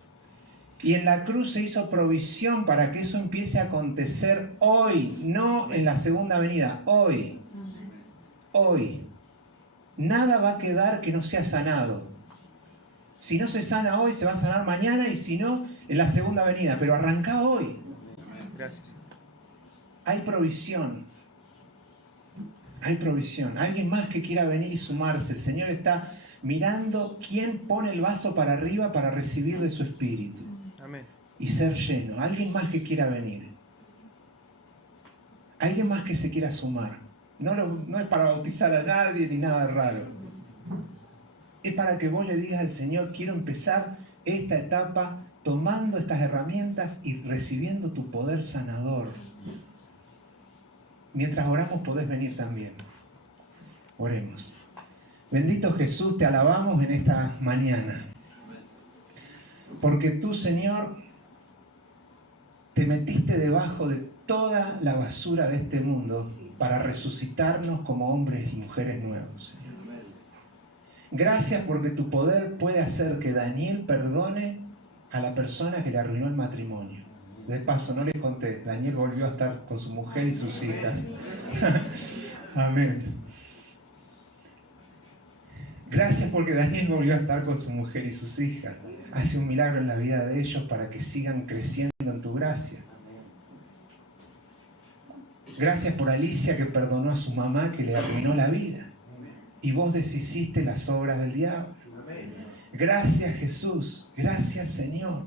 Y en la cruz se hizo provisión para que eso empiece a acontecer hoy, no en la segunda venida, hoy. Hoy. Nada va a quedar que no sea sanado. Si no se sana hoy, se va a sanar mañana y si no, en la segunda venida. Pero arranca hoy. Gracias. Hay provisión. Hay provisión. Alguien más que quiera venir y sumarse. El Señor está mirando quién pone el vaso para arriba para recibir de su espíritu. Amén. Y ser lleno. Alguien más que quiera venir. Alguien más que se quiera sumar. No es para bautizar a nadie ni nada raro. Es para que vos le digas al Señor, quiero empezar esta etapa tomando estas herramientas y recibiendo tu poder sanador. Mientras oramos podés venir también. Oremos. Bendito Jesús, te alabamos en esta mañana. Porque tú, Señor, te metiste debajo de toda la basura de este mundo para resucitarnos como hombres y mujeres nuevos, Señor. Gracias porque tu poder puede hacer que Daniel perdone a la persona que le arruinó el matrimonio. De paso, no les conté, Daniel volvió a estar con su mujer y sus hijas. Amén. Gracias porque Daniel volvió a estar con su mujer y sus hijas. Hace un milagro en la vida de ellos para que sigan creciendo en tu gracia. Gracias por Alicia que perdonó a su mamá que le arruinó la vida. Y vos deshiciste las obras del diablo. Gracias Jesús, gracias Señor.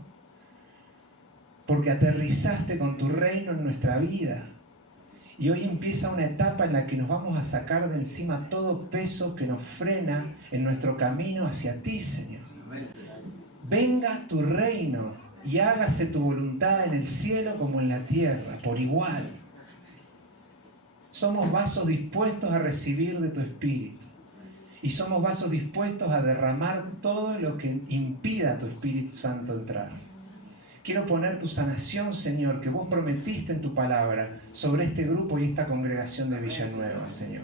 Porque aterrizaste con tu reino en nuestra vida. Y hoy empieza una etapa en la que nos vamos a sacar de encima todo peso que nos frena en nuestro camino hacia ti, Señor. Venga tu reino y hágase tu voluntad en el cielo como en la tierra, por igual. Somos vasos dispuestos a recibir de tu Espíritu. Y somos vasos dispuestos a derramar todo lo que impida a tu Espíritu Santo entrar. Quiero poner tu sanación, Señor, que vos prometiste en tu palabra sobre este grupo y esta congregación de Villanueva, Señor.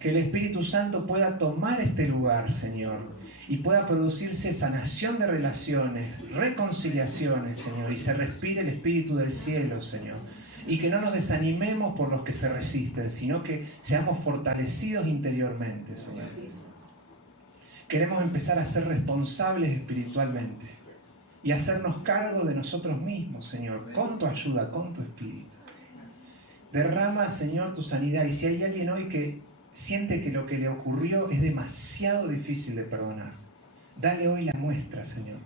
Que el Espíritu Santo pueda tomar este lugar, Señor, y pueda producirse sanación de relaciones, reconciliaciones, Señor, y se respire el Espíritu del cielo, Señor. Y que no nos desanimemos por los que se resisten, sino que seamos fortalecidos interiormente, Señor. Queremos empezar a ser responsables espiritualmente y hacernos cargo de nosotros mismos, Señor, con tu ayuda, con tu Espíritu. Derrama, Señor, tu sanidad. Y si hay alguien hoy que siente que lo que le ocurrió es demasiado difícil de perdonar, dale hoy la muestra, Señor,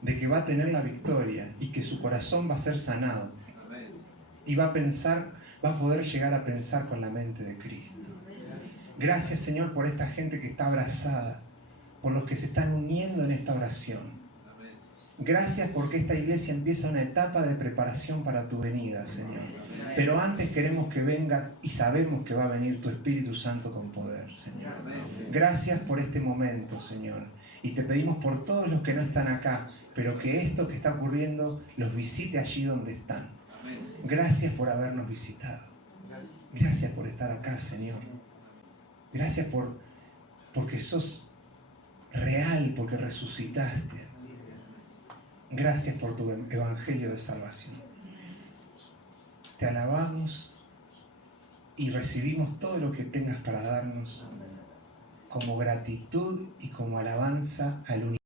de que va a tener la victoria y que su corazón va a ser sanado. Y va a poder llegar a pensar con la mente de Cristo. Gracias, Señor, por esta gente que está abrazada, por los que se están uniendo en esta oración. Gracias porque esta iglesia empieza una etapa de preparación para tu venida, Señor. Pero antes queremos que venga y sabemos que va a venir tu Espíritu Santo con poder, Señor. Gracias por este momento, Señor. Y te pedimos por todos los que no están acá, pero que esto que está ocurriendo los visite allí donde están. Gracias por habernos visitado. Gracias por estar acá, Señor. Gracias porque sos real, porque resucitaste. Gracias por tu evangelio de salvación. Te alabamos y recibimos todo lo que tengas para darnos como gratitud y como alabanza al único.